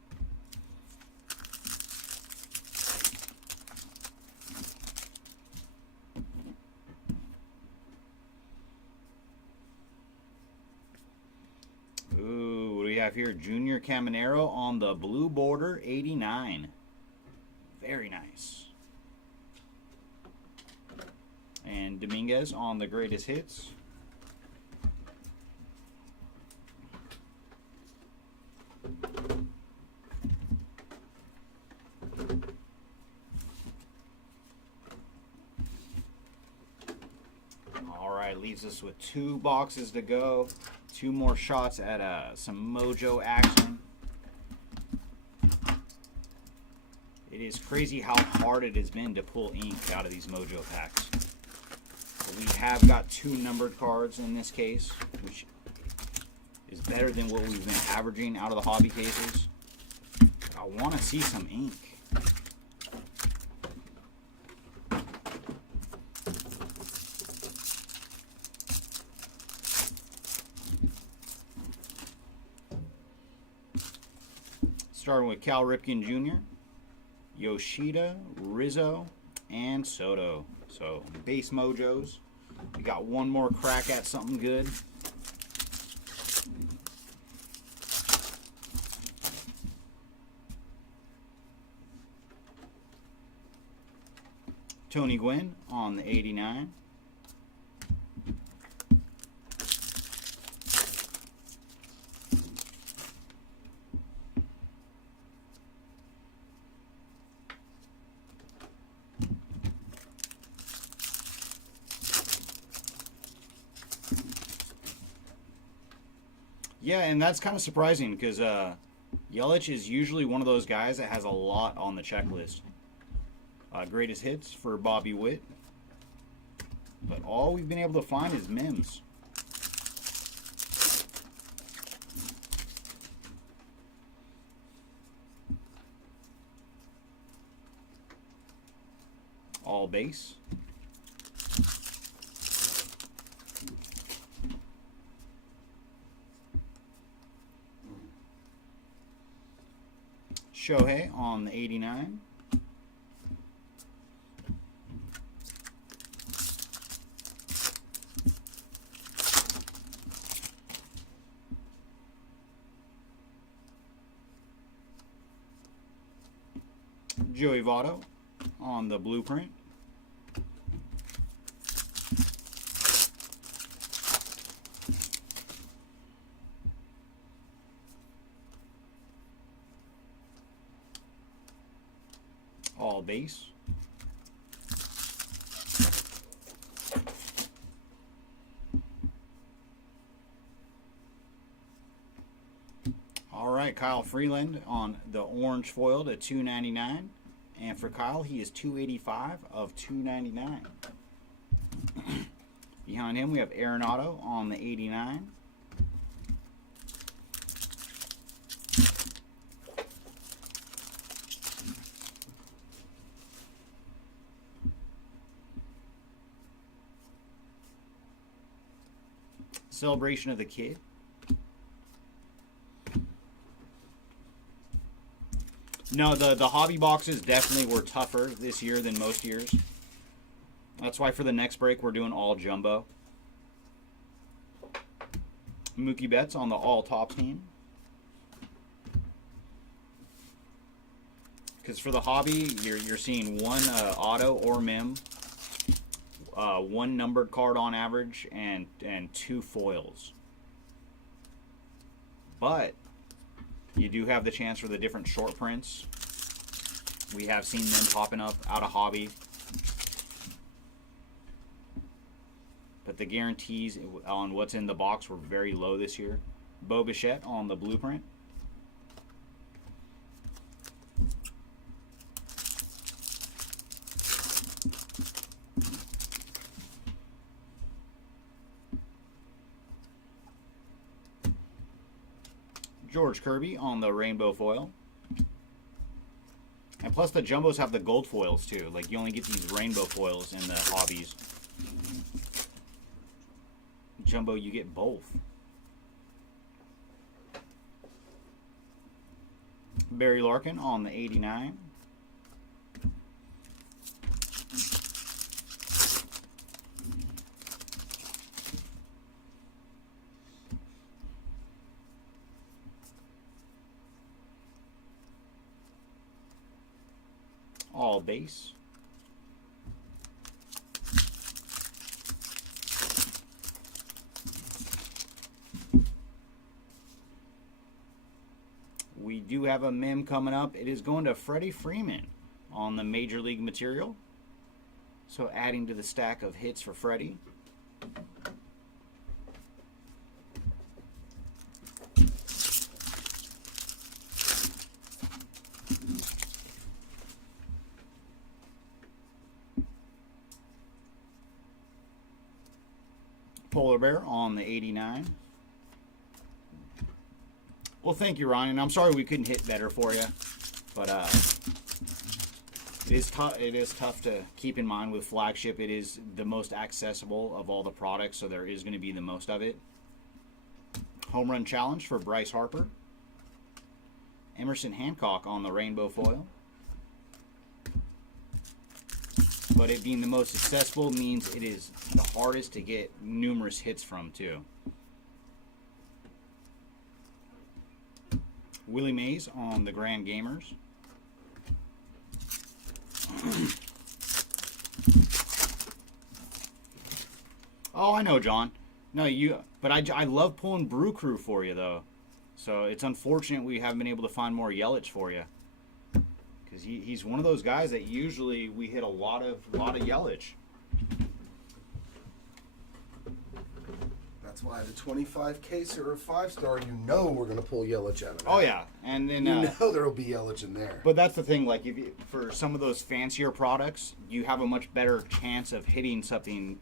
Ooh, what do we have here? Junior Caminero on the blue border, 89. Very nice. And Dominguez on the greatest hits. All right, leaves us with 2 boxes to go. 2 more shots at some Mojo action. It is crazy how hard it has been to pull ink out of these Mojo packs. But we have got 2 numbered cards in this case, which is better than what we've been averaging out of the hobby cases. I want to see some ink. Starting with Cal Ripken Jr., Yoshida, Rizzo, and Soto. So, base Mojos. We got one more crack at something good. Tony Gwynn on the 89. Yeah, and that's kind of surprising because Yelich is usually one of those guys that has a lot on the checklist. Greatest hits for Bobby Witt. But all we've been able to find is Mims. All base. Shohei on the 89. Joey Votto on the blueprint. All base. All right, Kyle Freeland on the orange foil to 299. And for Kyle, he is 285 of 299. Behind him, we have Arenado on the 89. Celebration of the Kid. No, the hobby boxes definitely were tougher this year than most years. That's why for the next break we're doing all jumbo. Mookie Betts on the all top team. Because for the hobby, you're seeing one auto or mem, one numbered card on average, and 2 foils. But you do have the chance for the different short prints. We have seen them popping up out of hobby. But the guarantees on what's in the box were very low this year. Bo Bichette on the blueprint. George Kirby on the rainbow foil. And plus the jumbos have the gold foils too. Like you only get these rainbow foils in the hobbies. Jumbo, you get both. Barry Larkin on the 89. All base. We do have a mem coming up. It is going to Freddie Freeman on the Major League material. So adding to the stack of hits for Freddie. Polar Bear on the 89. Well, thank you, Ron, and I'm sorry we couldn't hit better for you, but it is tough. It is tough to keep in mind with flagship. It is the most accessible of all the products, so there is going to be the most of it. Home run challenge for Bryce Harper. Emerson Hancock on the rainbow foil. But it being the most accessible means it is the hardest to get numerous hits from, too. Willie Mays on the Grand Gamers. Oh, I know, John. No, but I love pulling Brew Crew for you, though. So it's unfortunate we haven't been able to find more Yelich for you. Because he's one of those guys that usually we hit a lot of Yelich. That's why the 25 case or a 5-star, you know we're going to pull Yelich out of it. Oh, yeah. And then you know there will be Yelich in there. But that's the thing, like for some of those fancier products, you have a much better chance of hitting something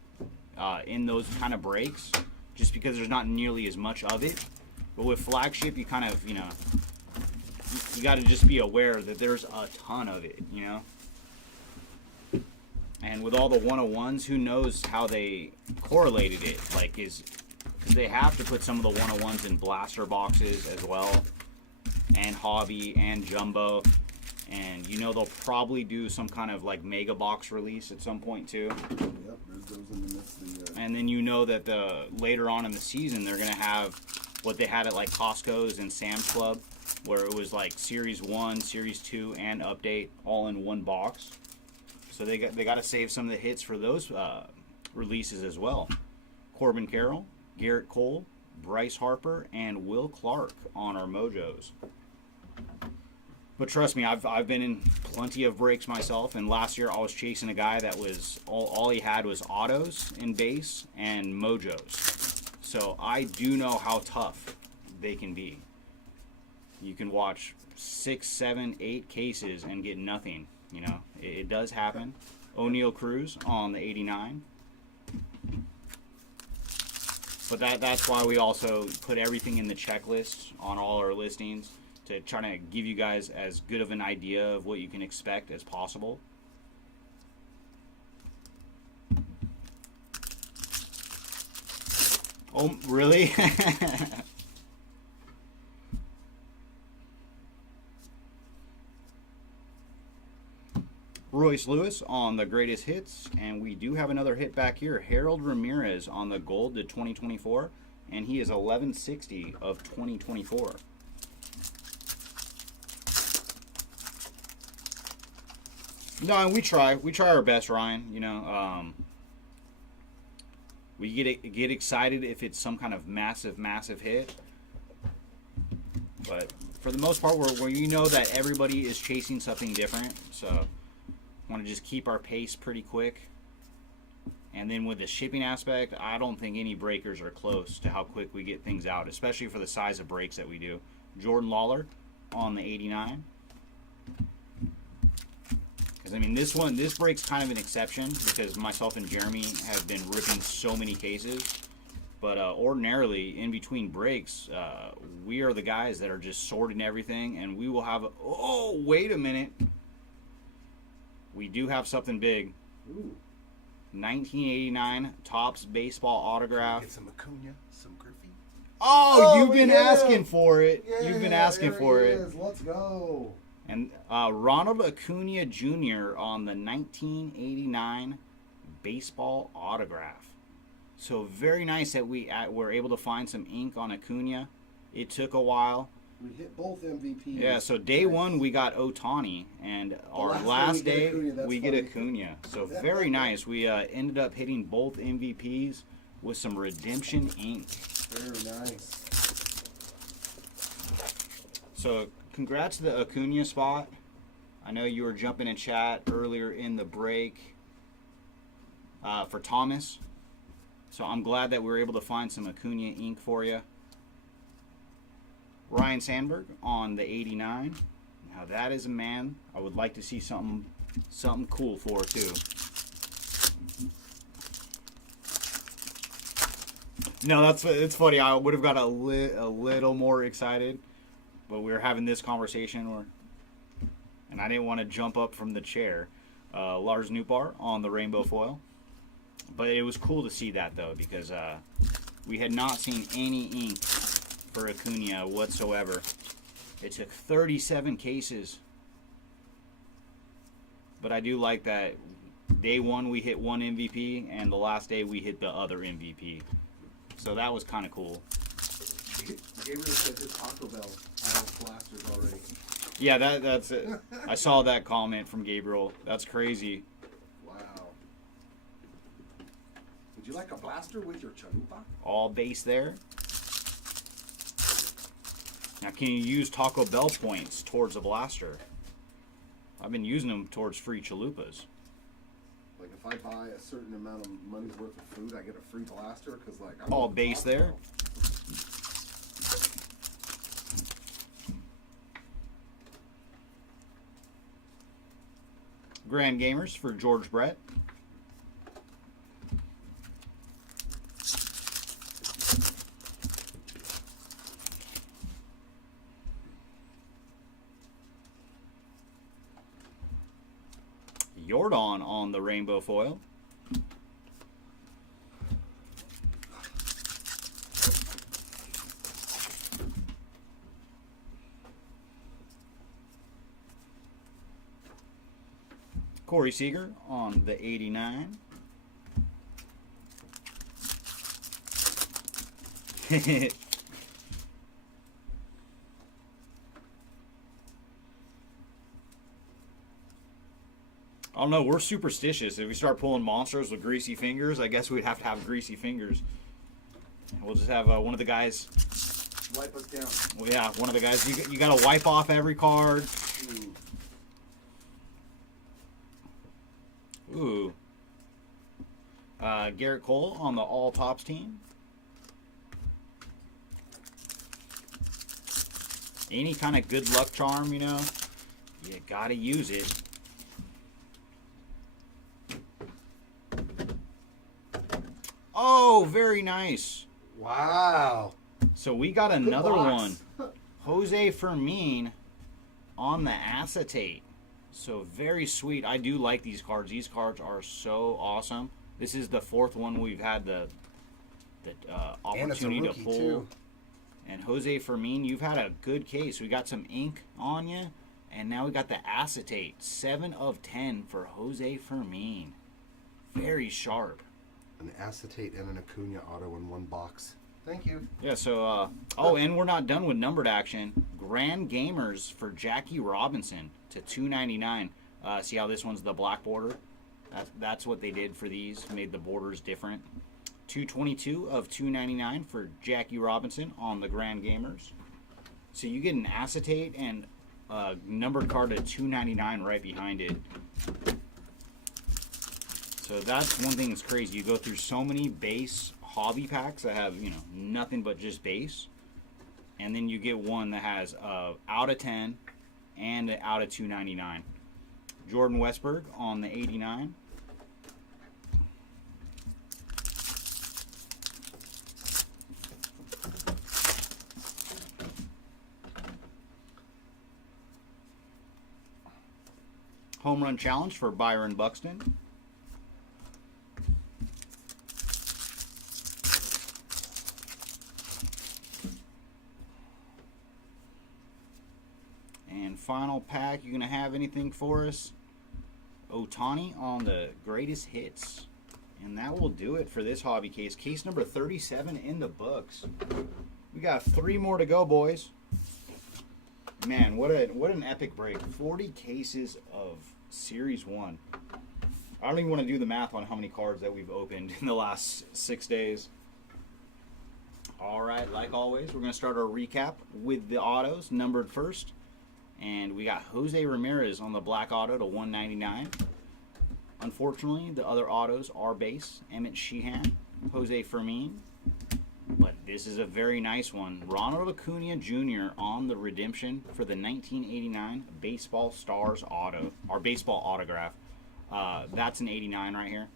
in those kind of breaks, just because there's not nearly as much of it. But with flagship, you kind of, you got to just be aware that there's a ton of it, And with all the 101s, who knows how they correlated it? Like, because they have to put some of the 101s in blaster boxes as well, and hobby and jumbo, and they'll probably do some kind of like mega box release at some point too. Yep, there's those in the mix. And then that later on in the season they're gonna have what they had at like Costco's and Sam's Club, where it was like Series 1, Series 2, and Update all in one box. So they got to save some of the hits for those releases as well. Corbin Carroll, Garrett Cole, Bryce Harper, and Will Clark on our Mojos. But trust me, I've been in plenty of breaks myself, and last year I was chasing a guy that was all he had was autos in base and Mojos. So I do know how tough they can be. You can watch 6, 7, 8 cases and get nothing. It does happen. O'Neal Cruz on the 89. But that's why we also put everything in the checklist on all our listings, to try to give you guys as good of an idea of what you can expect as possible. Oh, really? Royce Lewis on the greatest hits, and we do have another hit back here. Harold Ramirez on the gold to 2024, and he is 1160 of 2024. No, and we try our best, Ryan. We get excited if it's some kind of massive hit, but for the most part, where that everybody is chasing something different, so want to just keep our pace pretty quick. And then with the shipping aspect, I don't think any breakers are close to how quick we get things out, especially for the size of breaks that we do. Jordan Lawler on the 89. Because this break's kind of an exception, because myself and Jeremy have been ripping so many cases. But ordinarily, in between breaks, we are the guys that are just sorting everything, and we will have oh, wait a minute. We do have something big. Ooh. 1989 Topps baseball autograph. Get some Acuna, some Griffey. Oh, you've been asking for it. Yeah, You've been asking for it. Let's go. And Ronald Acuna Jr. on the 1989 baseball autograph. So very nice that we were able to find some ink on Acuna. It took a while. We hit both MVPs. Yeah, so day one we got Ohtani, and our last day we get Acuna. So very nice. We ended up hitting both MVPs with some redemption ink. Very nice. So congrats to the Acuna spot. I know you were jumping in chat earlier in the break for Thomas. So I'm glad that we were able to find some Acuna ink for you. Ryan Sandberg on the 89. Now that is a man I would like to see something cool for too. No, it's funny. I would have got a little more excited, but we were having this conversation and I didn't want to jump up from the chair. Lars Nootbaar on the rainbow foil. But it was cool to see that, though, because we had not seen any ink for Acuna whatsoever. It took 37 cases. But I do like that day one we hit one MVP, and the last day we hit the other MVP. So that was kind of cool. Gabriel said his Taco Bell blasters already. Yeah, that's it. I saw that comment from Gabriel. That's crazy. Wow. Would you like a blaster with your chalupa? All base there. Now, can you use Taco Bell points towards a blaster? I've been using them towards free chalupas. Like if I buy a certain amount of money's worth of food, I get a free blaster because like I'm all base there. Grand Gamers for George Brett. Jordan on the rainbow foil. Corey Seager on the 89. I don't know, we're superstitious. If we start pulling monsters with greasy fingers, I guess we'd have to have greasy fingers. We'll just have one of the guys wipe us down. Well, yeah, one of the guys. You got to wipe off every card. Ooh. Garrett Cole on the all tops team. Any kind of good luck charm, you know, you gotta use it. Oh, very nice. Wow. So we got another one. Jose Fermin on the acetate. So very sweet. I do like these cards. These cards are so awesome. This is the fourth one we've had the opportunity to pull. Too. And Jose Fermin, you've had a good case. We got some ink on you, and now we got the acetate. 7 of 10 for Jose Fermin. Very sharp. An acetate and an Acuna auto in one box. Thank you. Yeah, so, oh, and we're not done with numbered action. Grand Gamers for Jackie Robinson to $2.99. See how this one's the black border? That's what they did for these, made the borders different. 222 of 299 for Jackie Robinson on the Grand Gamers. So you get an acetate and a numbered card at $2.99 right behind it. So that's one thing that's crazy. You go through so many base hobby packs that have, you know, nothing but just base, and then you get one that has out of 10 and out of $2.99. Jordan Westberg on the 89. Home run challenge for Byron Buxton. And final pack, you gonna have anything for us? Ohtani on the greatest hits. And that will do it for this hobby case. Case number 37 in the books. We got 3 more to go, boys. Man, what an epic break. 40 cases of Series 1. I don't even want to do the math on how many cards that we've opened in the last 6 days. All right, like always, we're going to start our recap with the autos, numbered first. And we got Jose Ramirez on the black auto to $199. Unfortunately, the other autos are base. Emmett Sheehan Jose Fermin. But this is a very nice one. Ronald Acuna Jr. on the redemption for the 1989 Baseball Stars auto, or baseball autograph. That's an 89 right here.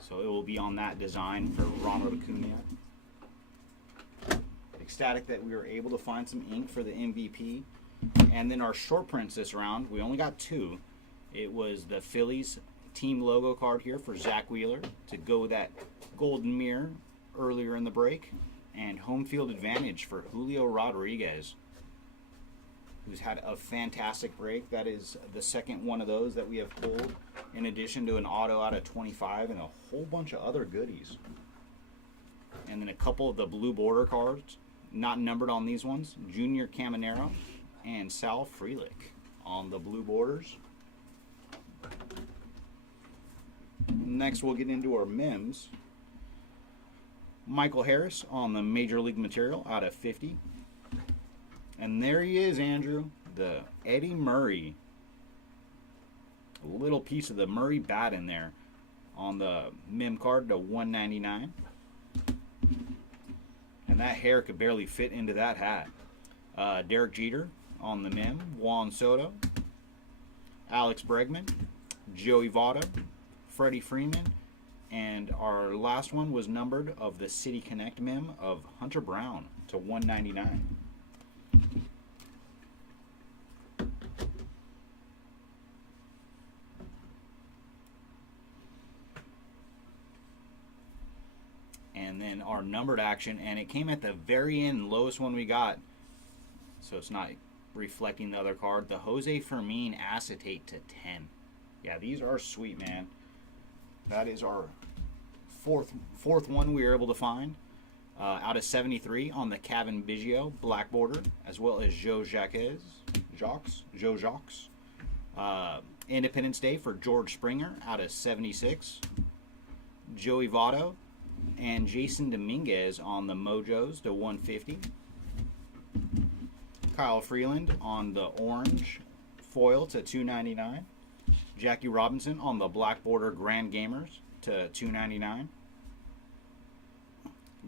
So it will be on that design for Ronald Acuna. Ecstatic that we were able to find some ink for the MVP. And then our short prints this round, we only got 2. It was the Phillies team logo card here for Zach Wheeler to go with that golden mirror earlier in the break, and home field advantage for Julio Rodriguez, who's had a fantastic break. That is the second one of those that we have pulled, in addition to an auto out of 25 and a whole bunch of other goodies. And then a couple of the blue border cards, not numbered on these ones, Junior Caminero and Sal Frelick on the blue borders. Next, we'll get into our Mims. Michael Harris on the Major League material out of 50. And there he is, Andrew, the Eddie Murray. A little piece of the Murray bat in there on the Mim card to 199. And that hair could barely fit into that hat. Derek Jeter on the Mim. Juan Soto. Alex Bregman. Joey Votto. Freddie Freeman. And our last one was numbered of the City Connect Mim of Hunter Brown to 199. And then our numbered action, and it came at the very end, lowest one we got, so it's not reflecting the other card, the Jose Fermin acetate to 10. Yeah, these are sweet, man. That is our fourth one we were able to find out of 73 on the Kevin Biggio black border, as well as Joe Jacques. Independence Day for George Springer out of 76. Joey Votto and Jason Dominguez on the Mojos to 150. Kyle Freeland on the orange foil to 299. Jackie Robinson on the black border Grand Gamers to 299.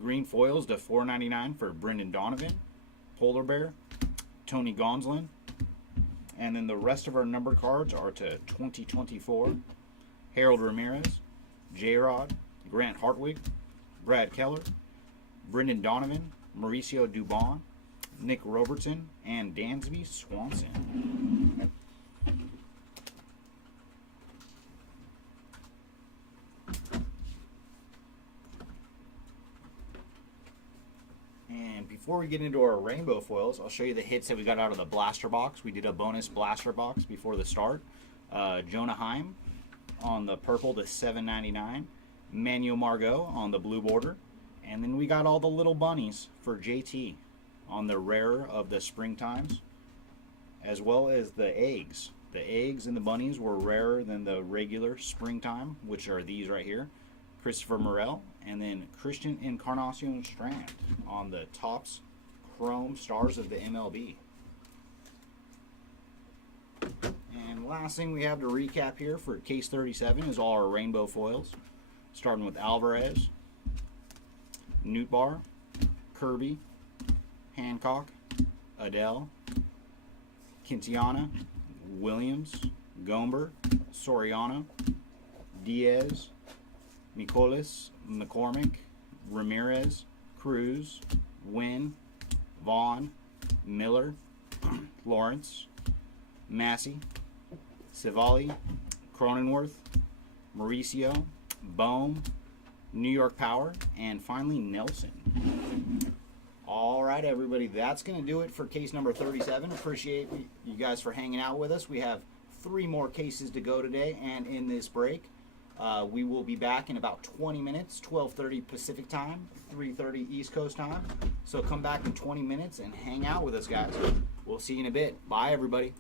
Green foils to 499 for Brendan Donovan, Polar Bear, Tony Gonsolin. And then the rest of our numbered cards are to 2024. Harold Ramirez, J-Rod, Grant Hartwig, Brad Keller, Brendan Donovan, Mauricio Dubon, Nick Robertson, and Dansby Swanson. And before we get into our rainbow foils, I'll show you the hits that we got out of the blaster box. We did a bonus blaster box before the start. Jonah Heim on the purple to $7.99. Manuel Margot on the blue border. And then we got all the little bunnies for JT on the rarer of the springtimes, as well as the eggs. The eggs and the bunnies were rarer than the regular springtime, which are these right here. Christopher Morel, and then Christian Encarnacion Strand on the Topps Chrome Stars of the MLB. And last thing we have to recap here for case 37 is all our rainbow foils, starting with Alvarez, Nootbaar, Kirby, Hancock, Adele, Quintana, Williams, Gomber, Soriano, Diaz, Mikolas, McCormick, Ramirez, Cruz, Wynn, Vaughn, Miller, Lawrence, Massey, Savali, Cronenworth, Mauricio, Bohm, New York Power, and finally Nelson. All right, everybody, that's going to do it for case number 37. Appreciate you guys for hanging out with us. We have 3 more cases to go today, and in this break, we will be back in about 20 minutes, 12:30 Pacific time, 3:30 East Coast time. So come back in 20 minutes and hang out with us, guys. We'll see you in a bit. Bye, everybody.